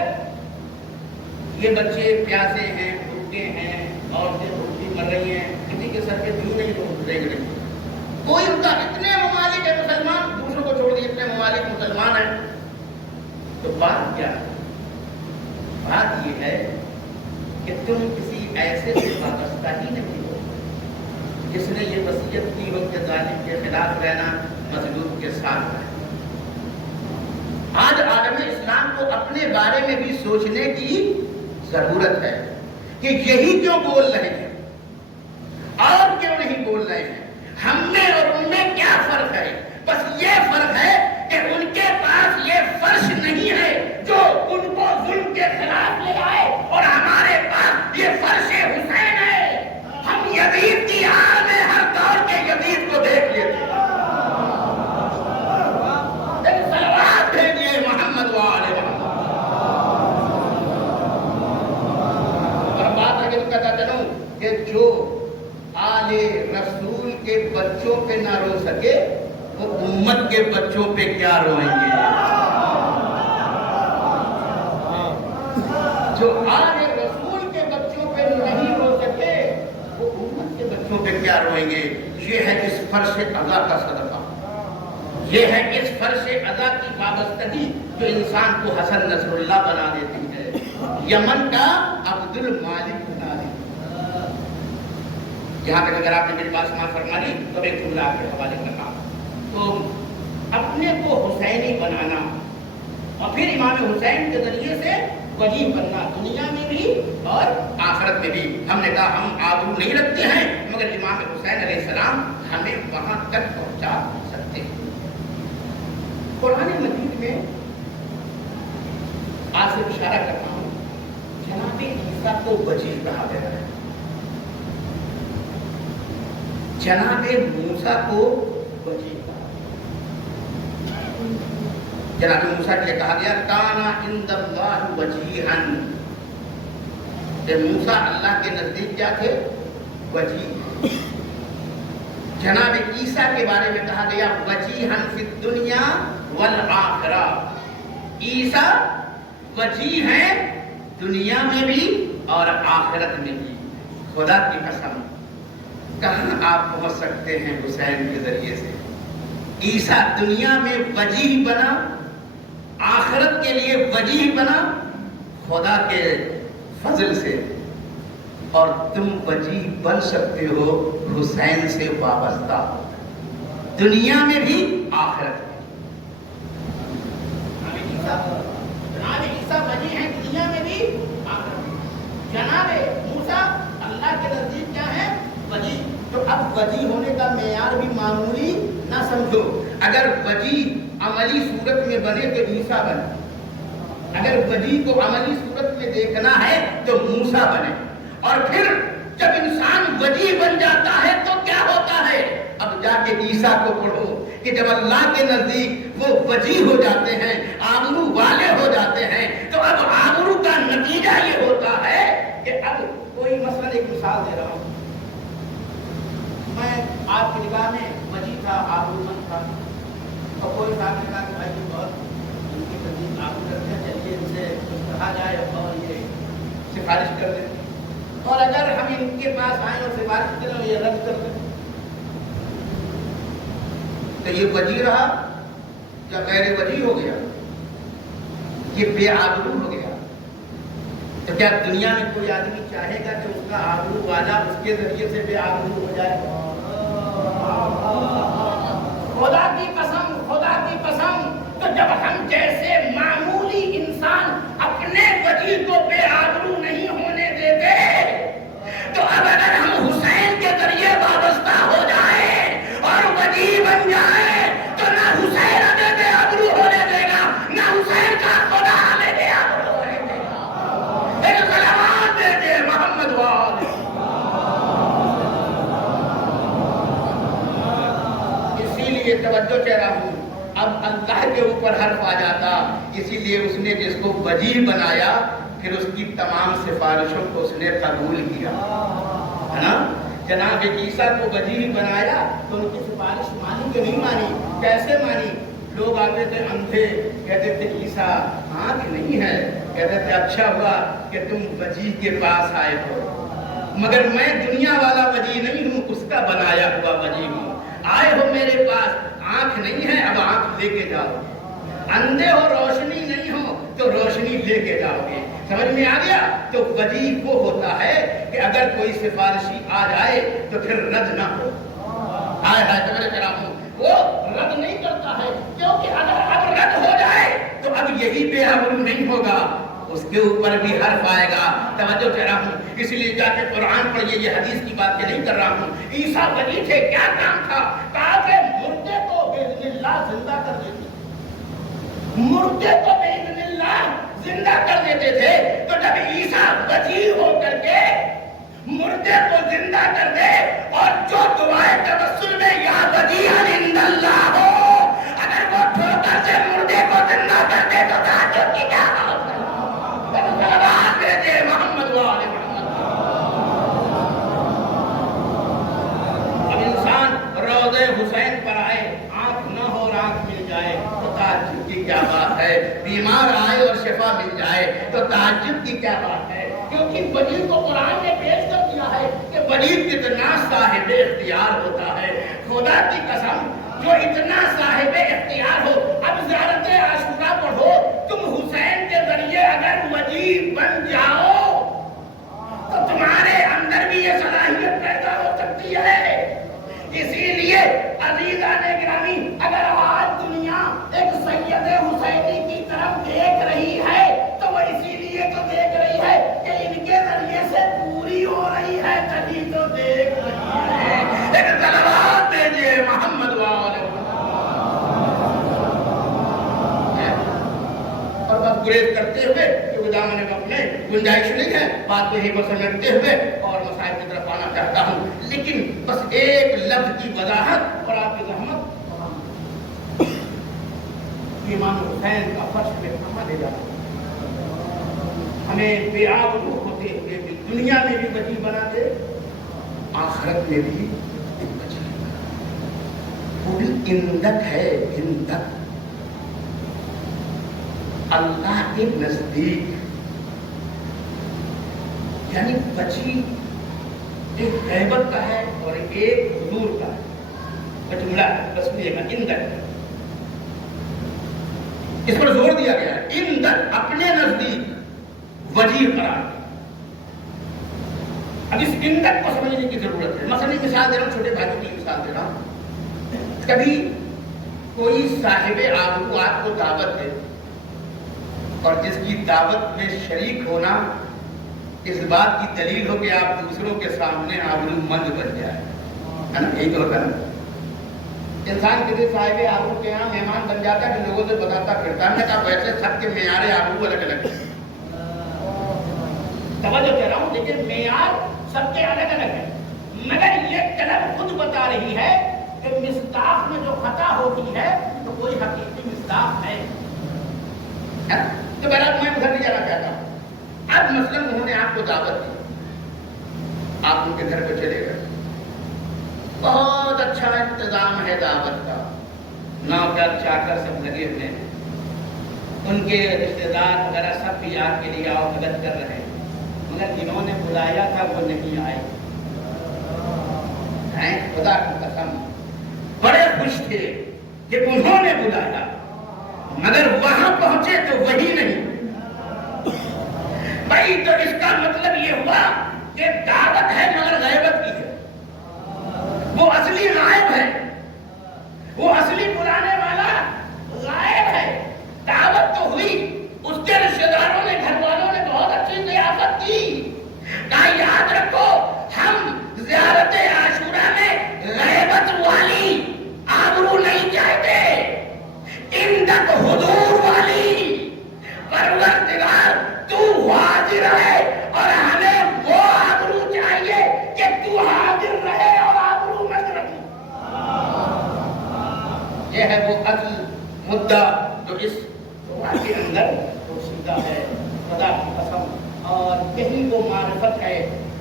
یہ بچے پیاسے ہیں، بھوکے ہیں، عورتیں بھوکی مر رہی ہیں، کسی کے سر پہ جوں نہیں تو دیکھ رہی، کوئی ان کا، اتنے ممالک ہیں مسلمان، دوسروں کو چھوڑ دیے اتنے ممالک مسلمان ہیں۔ تو بات کیا ہے؟ بات یہ ہے کہ تم کسی ایسے سے وابستہ ہی نہیں ہو جس نے یہ وصیت کی ہو کہ ظالم کے خلاف رہنا، مظلوم کے ساتھ رہنا۔ آج عالم اسلام کو اپنے بارے میں بھی سوچنے کی ضرورت ہے کہ یہی کیوں بول رہے ہیں اور کیوں نہیں بول رہے ہیں، ہم میں اور ان میں کیا فرق ہے؟ بس یہ فرق ہے کہ ان کے پاس یہ فرش نہیں ہے جو ان کو ظلم کے خلاف لے آئے، اور ہمارے پاس یہ فرش حسین ہے۔ ہم یزید کی حال میں ہر دور کے یزید کو دیکھ لیتے ہیں۔ صلوات بھیجیے محمد والے محمد۔ اور بات آگے کہتا چلوں کہ جو آل رسول کے بچوں پہ نہ رو سکے وہ امت کے بچوں پہ کیا روئیں گے؟ جو آل رسول کے بچوں پہ نہیں رو سکے وہ امت کے بچوں پہ کیا روئیں گے؟ یہ ہے اس فرش ادا کا صدقہ، یہ ہے اس فرش ادا کی وابستگی جو انسان کو حسن نصر اللہ بنا دیتی ہے، یمن کا عبد المالک بنا دیتی ہے۔ یہاں تک اگر آپ نے میری بات سماعت فرما لی تو ایک جملہ آپ کے حوالے کرنا، تو اپنے کو حسینی بنانا اور پھر امام حسین کے ذریعے سے ولی بننا، دنیا میں بھی اور آخرت میں بھی۔ ہم نے کہا ہم آبرو نہیں رکھتے ہیں، مگر امام حسین علیہ السلام ہمیں وہاں تک پہنچا سکتے ہیں۔ قرآن مجید میں آج سے اشارہ کرتا ہوں، جناب عیسیٰ کو وجیح کہا گیا ہے، جناب موسیٰ کو وجیح کہا گیا۔ جناب موسیٰ کے لیے کہا گیا کانا عند اللہ وجیہا، کہ موسیٰ اللہ کے نزدیک کیا تھے؟ وجیح۔ جناب عیسیٰ کے بارے میں کہا گیا وجیہا فی الدنیا والآخرہ، عیسیٰ وجیح ہیں دنیا میں بھی اور آخرت میں بھی۔ خدا کی قسم کہاں آپ پہنچ سکتے ہیں حسین کے ذریعے سے؟ عیسیٰ دنیا میں وجیح بنا، آخرت کے لیے وجیح بنا خدا کے فضل سے، اور تم وجیح بن سکتے ہو حسین سے وابستہ ہو، دنیا میں بھی آخرت میں۔ جناب عیسیٰ وجیح ہیں دنیا میں بھی آخرت میں، جناب موسیٰ اللہ کے نزدیک کیا ہے؟ وجیح۔ تو اب وجیح ہونے کا معیار بھی معمولی نہ سمجھو، اگر وجیح عملی صورت میں بنے تو عیسیٰ بنے، اگر وجیح کو عملی صورت میں دیکھنا ہے تو موسیٰ بنے، اور پھر جب انسان وجیح بن جاتا ہے تو کیا ہوتا ہے؟ اب جا کے عیسیٰ کو پڑھو کہ جب اللہ کے نزدیک وہ وجیح ہو جاتے ہیں، آبرو والے ہو جاتے ہیں، تو اب آبرو کا نتیجہ یہ ہوتا ہے کہ اب کوئی مثلا ایک مثال دے رہا ہوں، میں آپ کی نگاہ میں وجیح تھا، آبرو مند تھا، اور کوئی صاحب نے کہا کہ بھائی یہ بہت ان کی تنظیم آبرو کرتے ہیں، چلیے ان سے کچھ کہا جائے اور یہ سفارش کر دیں، اور اگر ہم ان کے پاس آئیں اور سفارش کریں اور یہ رد کر دیں تو یہ وجیح رہا یا غیر وجیح ہو گیا؟ یہ بے آبرو ہو گیا۔ تو کیا دنیا میں کوئی آدمی چاہے گا کہ اس کا آبرو والا اس کے ذریعے سے بے آبرو ہو جائے؟ خدا کی قسم، خدا کی قسم، تو جب ہم جیسے معمولی انسان اپنے وجیح کو بے آبرو نہیں ہونے دیتے، تو اب اگر ہم حسین کے ذریعے وابستہ ہو جائیں اور وجیح بن جائیں تو نہ حسین ہمیں بے آبرو ہونے دے گا، نہ حسین کا خدا ہمیں بے آبرو ہونے دے گا۔ ایک سلامات دے دے محمد وال۔ اسی لیے توجہ چہ رہا ہوں، اب اللہ کے اوپر حرف آ جاتا، اسی لیے اس نے جس کو وجیح بنایا پھر اس کی تمام سفارشوں کو اس نے قبول کیا، ہے نا؟ جناب عیسیٰ کو وجیح بنایا تو ان کی سفارش مانی کہ نہیں مانی؟ کیسے مانی؟ لوگ آتے تھے اندھے، کہتے تھے عیسیٰ آنکھ نہیں ہے، کہتے تھے اچھا ہوا کہ تم وجیح کے پاس آئے ہو، مگر میں دنیا والا وجیح نہیں ہوں، اس کا بنایا ہوا وجیح ہوں، آئے ہو میرے پاس، آنکھ نہیں ہے اب آنکھ لے کے جاؤ، اندھے ہو روشنی نہیں ہو تو روشنی لے کے جاؤ گے۔ سمجھ میں آ گیا؟ تو وجیح وہ ہوتا ہے کہ اگر کوئی سفارشی آ جائے تو پھر رد نہ ہو، آئے سمجھ کر ہوں، وہ رد نہیں کرتا ہے، کیونکہ اگر اب رد ہو جائے تو اب یہی بے آبرو نہیں ہوگا، اس کے اوپر بھی حرف آئے گا۔ توجہ کر رہا ہوں، اس لیے جا کے قرآن پڑھیے، یہ حدیث کی بات نہیں کر رہا ہوں۔ عیسیٰ وجیح تھے، کیا کام تھا؟ کہا کہ مردے کو بإذن اللہ زندہ کر دیتے، مردے کو بإذن اللہ زندہ کر دیتے تھے۔ تو جب عیسیٰ وجیح ہو کر کے مردے کو زندہ کر دے اور جو دعائے توسل میں یا وجیح عند اللہ ہو، اگر وہ ٹھوکر سے مردے کو زندہ کر دے تو تعجب کی کیا بات ہے؟ سلامات بھیجے محمد وآل محمد۔ اب انسان روضے حسین پر آئے، آنکھ نہ ہو اور آنکھ مل جائے تو تعجب کی کیا بات ہے؟ بیمار آئے اور شفا مل جائے تو تعجب کی کیا بات ہے؟ کیونکہ وجیح کو قرآن نے پیش کر دیا ہے کہ وجیح کتنا صاحب اختیار ہوتا ہے۔ خدا کی قسم جو اتنا صاحب اختیار ہو، اب زیارت عاشور سید حسینی کی طرف دیکھ رہی ہے تو وہ اسی لیے تو دیکھ رہی ہے کہ ان کے ذریعے سے پوری ہو رہی ہے، تبھی تو دیکھ رہی ہے۔ لیکن صلوات دیجیے محمد والے، اور بس گریز کرتے ہوئے کیونکہ دامن وقت میں گنجائش نہیں ہے، بات کو ہی کو سمیٹتے ہوئے اور مسائل کی طرف آنا چاہتا ہوں، لیکن بس ایک لفظ کی وضاحت اور آپ کی زحمت، امام حسین کا فرش میں کہاں لے جانا، ہمیں بے آبرو ہوتے ہوئے بھی دنیا میں بھی وجیح بنا دے، آخرت میں بھی وجیح بنا دے۔ وہ بھی اندک ہے، اندک اللہ کے نزدیک، یعنی بچی ایک غیبت کا ہے اور ایک حضور کا ہے، جملہ بس یہ ہے اندک، اس پر زور دیا گیا ہے، اندک اپنے نزدیک وجیح قرار۔ اب اس اندک کو سمجھنے کی ضرورت ہے۔ مثلا مثال دے رہا ہوں، چھوٹے بھائیوں کی مثال دے رہا ہوں، کبھی کوئی صاحب آبرو آپ کو دعوت دے اور جس کی دعوت میں شریک ہونا اس بات کی دلیل ہو کہ آپ دوسروں کے سامنے آبرو مند بن جائے، ہے نا؟ یہی تو ہوتا ہے نا۔ انسان کسی صاحب آبرو کے یہاں مہمان بن جاتا ہے کہ لوگوں سے بتاتا پھرتا ہے کہ ویسے سب کے معیار آبرو الگ الگ ہے، توجہ کہہ رہا ہوں، لیکن معیار سب کے الگ الگ ہے، مگر یہ طلب خود بتا رہی ہے کہ مصداق میں جو خطا ہوتی ہے تو کوئی حقیقی مصداق ہے۔ تو بہرحال میں ادھر نہیں جانا چاہتا ہوں۔ اب مثلا انہوں نے آپ کو دعوت دی، آپ ان کے گھر پہ چلے گئے، بہت اچھا انتظام ہے دعوت کا، نوکر چاکر سب لگے ہوئے ہیں، ان کے رشتے دار وغیرہ سب بھی آپ کے لیے آؤ مدد کر رہے ہیں، مگر جنہوں نے بلایا تھا وہ نہیں آئے، خدا کی قسم بڑے خوش تھے کہ انہوں نے بلایا، مگر وہاں پہنچے تو وہی نہیں۔ بھائی تو اس کا مطلب یہ ہوا کہ دعوت ہے مگر غیبت کی ہے، وہ اصلی غائب ہے، وہ اصلی بلانے والا غائب ہے۔ دعوت تو ہوئی، اس کے رشتے داروں نے، گھر والوں نے بہت اچھی ضیافت کی، کہا یاد رکھو ہم زیارت عاشورہ میں غیبت والی آبرو نہیں چاہتے، اندک حضور والی، پروردگار تو حاضر ہے اور ہمیں وہ آبرو چاہیے کہ تو حاضر رہے اور آبرو مت رکھو۔ یہ ہے وہ اصل مدعا جو اس دعا کے اندر پوشیدہ ہے، خدا کی قسم۔ اور یہی وہ معرفت ہے،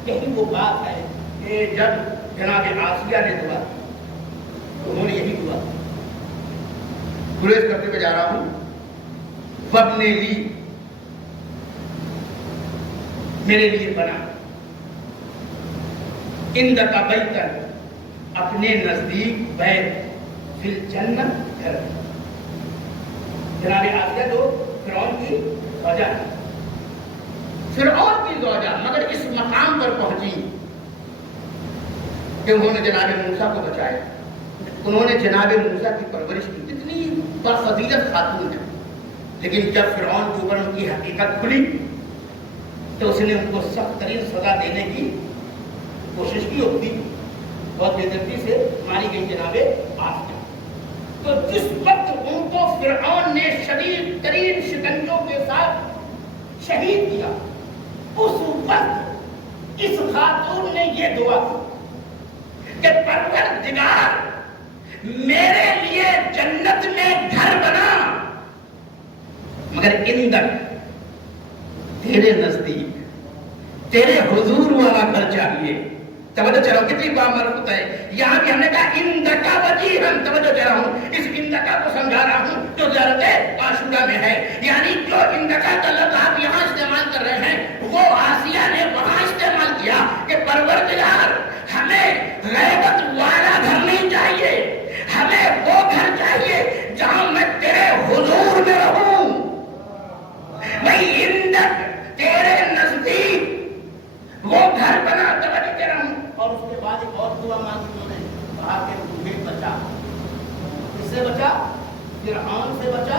یہی وہ بات ہے کہ جب جناب آسیہ نے دعا تو انہوں نے یہی دعا، گریز کرتے ہوئے جا رہا ہوں، وَابْنِ لِي، میرے لیے بنا، عندک بیتن، اپنے نزدیک بیت، فی الجنت، گھر۔ جناب آسیہ تو فرعون کی زوجہ ہے، فرعون کی زوجہ، مگر اس مقام پر پہنچی کہ انہوں نے جناب موسیٰ کو بچایا، انہوں نے جناب موسیٰ کی پرورش کی، کتنی بفضیلت خاتون ہے، لیکن جب فرعون کے اوپر ان کی حقیقت کھلی تو اس نے ان کو سخت ترین سزا دینے کی کوشش کی، اور دی، بہت بے دردی سے ماری گئی جناب آسیہ۔ تو جس وقت ان کو فرعون نے شدید ترین شکنجوں کے ساتھ شہید کیا، اس وقت اس خاتون نے یہ دعا کہ پروردگار میرے لیے جنت میں گھر بنا، مگر اندک تیرے نزدیک تیرے حضور والا گھر چاہیے۔ توجہ چلا کتنی بامرفت ہے، یہاں بھی ہم نے کہا اندکا وجیہن، توجہ چلا ہوں، اس اندکا کو سمجھا رہا ہوں جو زیارت عاشورہ میں ہے، یعنی جو اندکا کا لفظ آپ یہاں استعمال کر رہے ہیں وہ آسیہ نے وہاں استعمال کیا کہ پروردگار ہمیں غیبت والا گھر نہیں چاہیے، ہمیں وہ گھر چاہیے جہاں میں تیرے حضور میں رہوں، میں اندک تیرے نزدیک وہ گھر بنا، توجہ کر رہا ہوں۔ اور اس کے بعد ایک اور دعا مانگی انہوں نے، کہا کہ تمہیں بچا، کس سے بچا؟ فرعون سے بچا،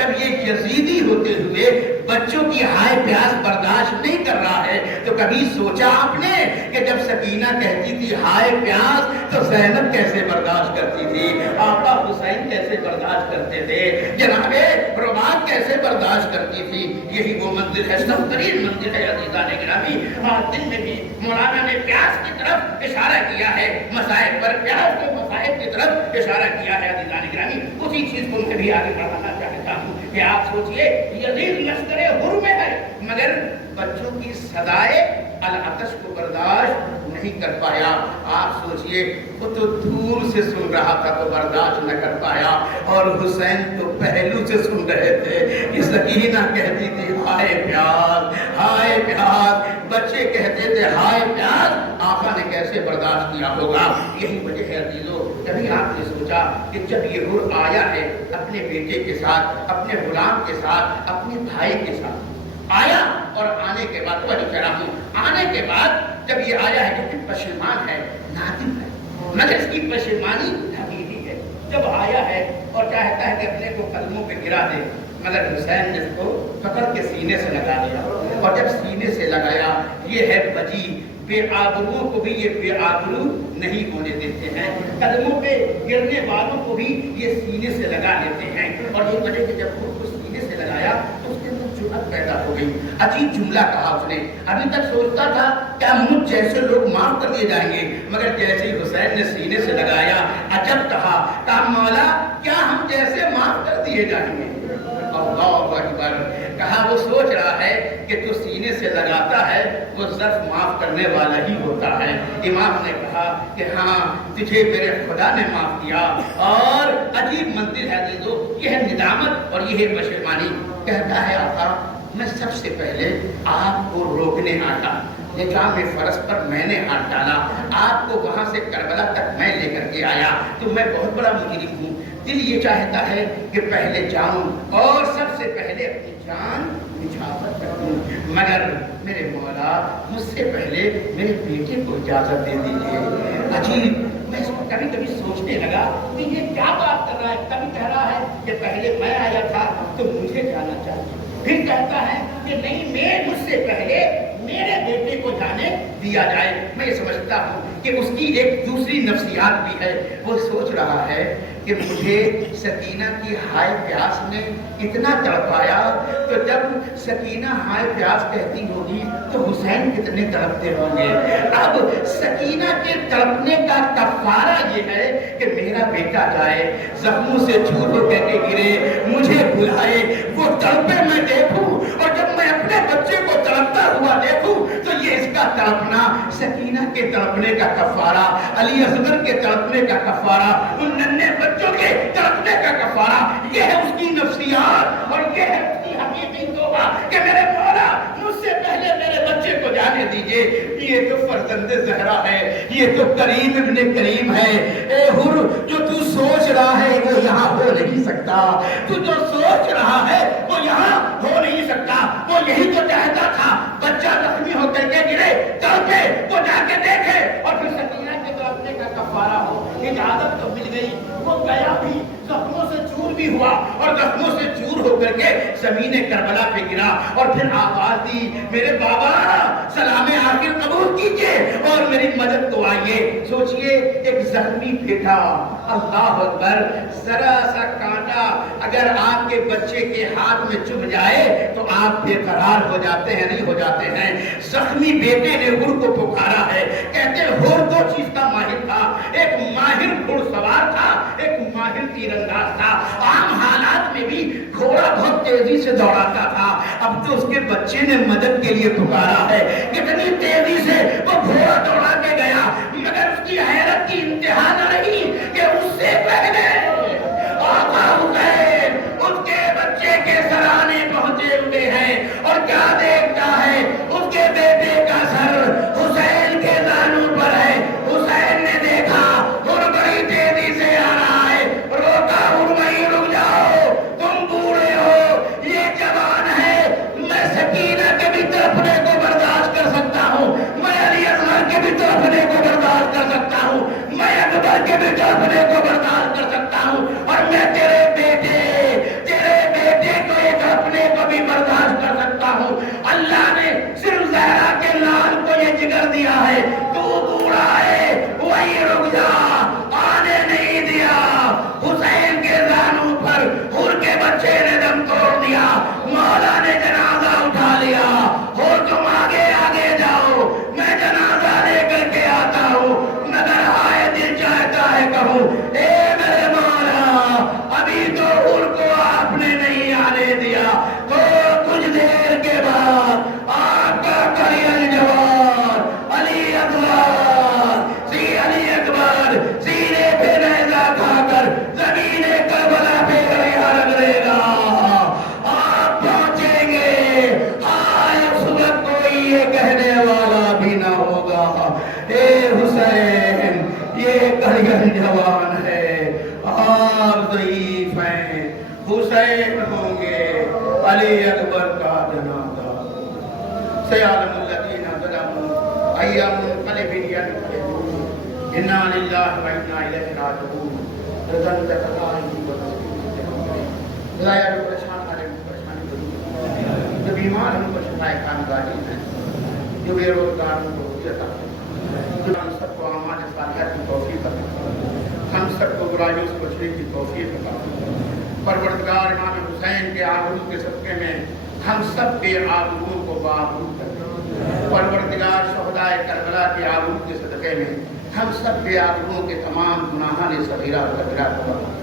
جب یہ یزیدی ہوتے ہوئے بچوں کی ہائے پیاس برداشت نہیں کر رہا ہے تو کبھی سوچا آپ نے کہ جب سکینہ کہتی تھی ہائے پیاس تو زینب کیسے برداشت کرتی تھی، آقا حسین کیسے برداشت کرتے تھے، جناب رباط کیسے برداشت کرتی تھی؟ یہی وہ منزل ہے، سب ترین منزل ہے عزیزان گرامی۔ آج دن میں بھی مولانا نے پیاس کی طرف اشارہ کیا ہے، مصائب پر پیاس کے مصائب کی طرف اشارہ کیا ہے عزیزان گرامی۔ اسی چیز کو میں بھی آگے بڑھانا چاہتا ہوں کہ آپ سوچئے یزید لشکر حر میں ہے مگر بچوں کی صدائے العطش کو برداشت نہیں کر پایا۔ آپ سوچئے وہ تو دور سے سن رہا تھا تو برداشت نہ کر پایا، اور حسین تو پہلو سے سن رہے تھے کہ سکینہ کہتی تھی ہائے پیاس ہائے پیاس، بچے کہتے تھے ہائے پیاس، آقا نے کیسے برداشت کیا ہوگا؟ یہی وجہ ہے عزیزو، کبھی آپ نے سوچا کہ جب یہ حر آیا ہے اپنے بیٹے کے ساتھ، اپنے غلام کے ساتھ، اپنے بھائی کے ساتھ آیا، اور آنے کے بعد وہی کہہ رہا ہوں، آنے کے بعد جب یہ آیا ہے کہ پشیمان ہے، نادم ہے، مگر اس کی پشیمانی حقیقی ہے۔ جب آیا ہے اور چاہتا ہے کہ اپنے کو قدموں پہ گرا دے، مگر حسین نے اس کو پکڑ کے سینے سے لگا دیا، اور جب سینے سے لگایا، یہ ہے بجی، بے آبروؤں کو بھی یہ بے آبرو نہیں ہونے دیتے ہیں، قدموں پہ گرنے والوں کو بھی یہ سینے سے لگا لیتے ہیں، اور یہ وجہ کہ جب خود کو سینے سے لگایا تو اس کے اندر جرأت پیدا ہو گئی۔ عجیب جملہ کہا اس نے، ابھی تک سوچتا تھا کیا مجھ جیسے لوگ معاف کر دیے جائیں گے، مگر جیسے ہی حسین نے سینے سے لگایا عجب کہا مولا کیا ہم جیسے معاف کر دیے جائیں گے؟ اللہ اکبر، کہا وہ سوچ رہا ہے کہ تو سینے سے لگاتا ہے وہ ظرف معاف کرنے والا ہی ہوتا ہے۔ امام نے کہا کہ ہاں تجھے میرے خدا نے معاف کیا، اور عجیب منزل ہے عزیزو، یہ ہے ندامت اور یہ ہے پشیمانی۔ کہتا ہے آقا میں سب سے پہلے آپ کو روکنے آتا، نظام فرض پر میں نے ہاتھ ڈالا، آپ کو وہاں سے کربلا تک میں لے کر کے آیا، تو میں بہت بڑا مجرم ہوں، دل یہ چاہتا ہے کہ پہلے جاؤں اور سب سے پہلے اپنی جان نجابت کروں، مگر میرے مولا مجھ سے پہلے میرے بیٹے کو اجازت دے دیجیے۔ عجیب، میں اس کو کبھی کبھی سوچنے لگا کہ یہ کیا بات کر رہا ہے، کبھی کہہ رہا ہے کہ پہلے میں آیا تھا تو مجھے جانا چاہیے، پھر کہتا ہے کہ نہیں میں مجھ سے پہلے میرے بیٹے کو جانے دیا جائے۔ میں یہ سمجھتا ہوں کہ اس کی ایک دوسری نفسیات بھی ہے، وہ سوچ رہا ہے کہ مجھے سکینہ کی ہائے پیاس نے اتنا تڑپایا، تو جب سکینہ ہائے پیاس کہتی ہوگی تو حسین کتنے تڑپتے ہوں گے۔ اب سکینہ کے تڑپنے کا کفارہ یہ ہے کہ میرا بیٹا جائے، زخموں سے چور ہو کر کے گرے، مجھے بلائے، وہ تڑپے میں دیکھوں، اور جب میں اپنے بچے کو تڑپتا ہوا دیکھوں تو یہ اس کا تڑپنا سکینہ کے تڑپنے کا کفارہ، علی اصغر کے تڑپنے کا کفارہ، ان ننھے بچوں کے تڑپنے کا کفارہ، یہ ہے اس کی نفسیات، اور یہ ہے اس کی حقیقی توبہ کہ میرے مولا مجھ سے پہلے میرے بچے کو جانے دیجئے۔ یہ تو فرزند زہرا ہے، یہ تو کریم ابن کریم ہے۔ اے حر، جو تو سوچ رہا ہے وہ یہاں ہو نہیں سکتا، تو جو سوچ رہا ہے وہ یہاں ہو نہیں سکتا۔ وہ یہی تو چاہتا تھا بچہ زخمی ہو کر کے گرے، تڑپے، وہ جا کے دیکھے، اور پھر سکینہ کے تڑپنے کا کفارہ ہو۔ اجازت تو مل گئی، وہ گیا بھی، زخموں سے چور بھی ہوا، اور زخموں سے چور ہو کر کے زمین کربلا پہ گرا، اور پھر آواز دی میرے بابا سلام آخر قبول کیجئے اور میری مدد کو آئیے۔ سوچئے ایک زخمی بیٹا، اللہ اکبر، ذرا سا کانٹا اگر آپ کے بچے کے ہاتھ میں چبھ جائے تو آپ بے قرار ہو جاتے ہیں، نہیں ہو جاتے ہیں۔ زخمی بیٹے نے حر کو پکارا ہے، کہتے حر دو چیز کا ماہر تھا، ایک ماہر گھڑ سوار تھا، ایک ماہر تیر انداز تھا، عام حالات میں بھی گھوڑا بہت تیزی سے دوڑاتا تھا، اب تو اس کے بچے نے مدد کے لیے پکارا ہے، کتنی تیزی سے وہ گھوڑا دوڑا کے گیا، مگر اس کی حیرت کی انتہا نہ رہی کہ اس سے پہلے آقا حسین اس کے بچے کے سرانے پہنچے ہوئے ہیں، اور کیا دیکھتا ہے اس کے بیٹے کا سر حسین کے زانوں پر ہے۔ حسین نے دیکھا حر بڑی تیزی سے آ رہا ہے، روکا، حر وہیں رک جاؤ، تم بوڑھے ہو، یہ جوان ہے، میں سکینہ کے بھی تڑپنے کو برداشت کر سکتا ہوں، میں علی اصغر کے بھی تڑپنے کو برداشت کر سکتا ہوں، میں اکبر کے بھی تڑپنے کو برداشت کر سکتا ہوں، اور میں تیرے بیٹے ایک گھڑیل جوان ہے، آپ ضعیف ہیں، حسین ہوں گے، علی اکبر کا جنازہ، سیعلم الذین ظلموا ای منقلب ینقلبون، انا للہ و انا الیہ راجعون۔ رضن تقضائی و ضائع جو پریشان والے کو پریشانی دور، جو بیمار ہیں ان کو شفائے کامگاری ہے، جو بے روزگار ان کو عطا فرما، جو ہم سب کو اعمال صالحات کی توفیق عطا فرما، ہم سب کو برائیوں سے بچنے کی توفیق عطا فرما۔ پروردگار امام حسین کے آبرو کے صدقے میں ہم سب بے آبرو کو بآبرو کر دے۔ پروردگار شہدائے کربلا کے آبرو کے صدقے میں ہم سب بے آبرو کے تمام گناہان صغیرہ و کبیرہ کو بخش۔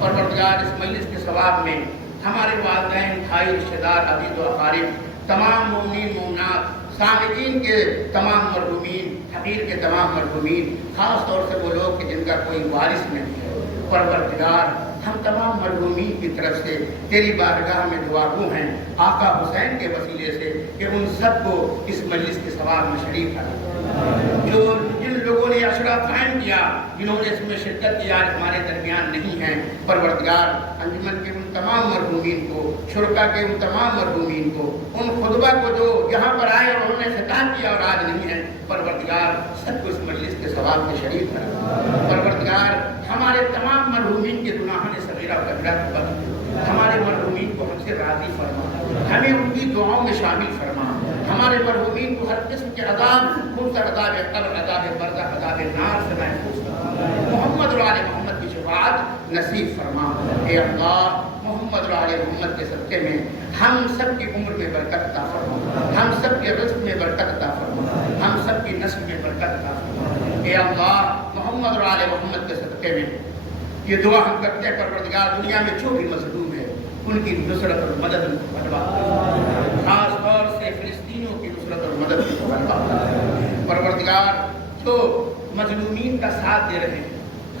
پروردگار اس مجلس کے ثواب میں ہمارے والدین، بھائی، رشتہ دار، عزیز و اقارب، تمام مومنین مومنات، سامعین کے تمام مرحومین، حقیر کے تمام مرحومین، خاص طور سے وہ لوگ کہ جن کا کوئی وارث نہیں ہے، پروردگار ہم تمام مرحومین کی طرف سے تیری بارگاہ میں دعاگو ہیں آقا حسین کے وسیلے سے کہ ان سب کو اس مجلس کے ثواب میں شریک کریں۔ جو جن لوگوں نے عشرہ قائم کیا، جنہوں نے اس میں شرکت کی، آج ہمارے درمیان نہیں ہیں، پروردگار انجمن کے ان تمام مرحومین کو، شرکا کے ان تمام مرحومین کو، ان خطبہ کو جو یہاں پر آئے اور انہوں نے خطاب کیا اور آج نہیں ہے، پروردگار سب کو اس مجلس کے ثواب میں شریک کریں۔ پروردگار ہمارے تمام مرحومین کے گناہان صغیرہ و کبیرہ کو بخش، ہمارے مرحومین کو ہم سے راضی فرما، ہمیں ان کی دعاؤں میں شامل فرما، ہمارے مرحومین کو ہر قسم کے عذاب، خصوصاً عذاب قبر، عذاب برزخ، عذاب نار سے محفوظ فرما۔ محمد و آل محمد کی شفاعت نصیب فرما۔ اے اللہ، محمد و آل محمد کے صدقے میں ہم سب کی عمر میں برکت عطا فرما، ہم سب کے رزق میں برکت عطا فرما، ہم سب کی نسل میں برکت عطا فرما۔ اے اللہ، محمد و آل محمد کے صدقے میں یہ دعا ہم کرتے ہیں، پروردگار دنیا میں جو بھی مظلوم ہے ان کی نصرت اور مدد ان کو بنوا دے، خاص طور سے فلسطینیوں کی نصرت اور مدد ان کو بنوا دے۔ پروردگار جو مظلومین کا ساتھ دے رہے ہیں،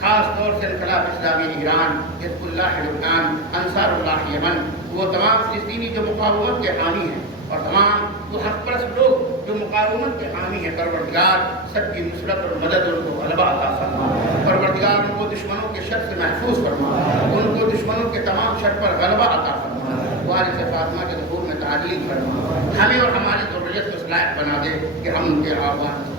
خاص طور سے انقلاب اسلامی ایران، حزب اللہ لبنان، انصار اللہ یمن، وہ تمام فلسطینی جو مقاومت کے حامی ہیں اور تمام وہ حق پرست لوگ جو مقاومت کے حامی ہیں، پروردگار سب کی نصرت اور مدد ان کو غلبہ عطا فرما۔ پروردگار ان کو دشمنوں کے شر سے محفوظ فرما، ان کو دشمنوں کے تمام شر پر غلبہ عطا فرما، وارث فاطمہ کے ظہور میں تعلیل فرما، ہمیں اور ہماری ذریت کو اس لائق بنا دے کہ ہم ان کے آباد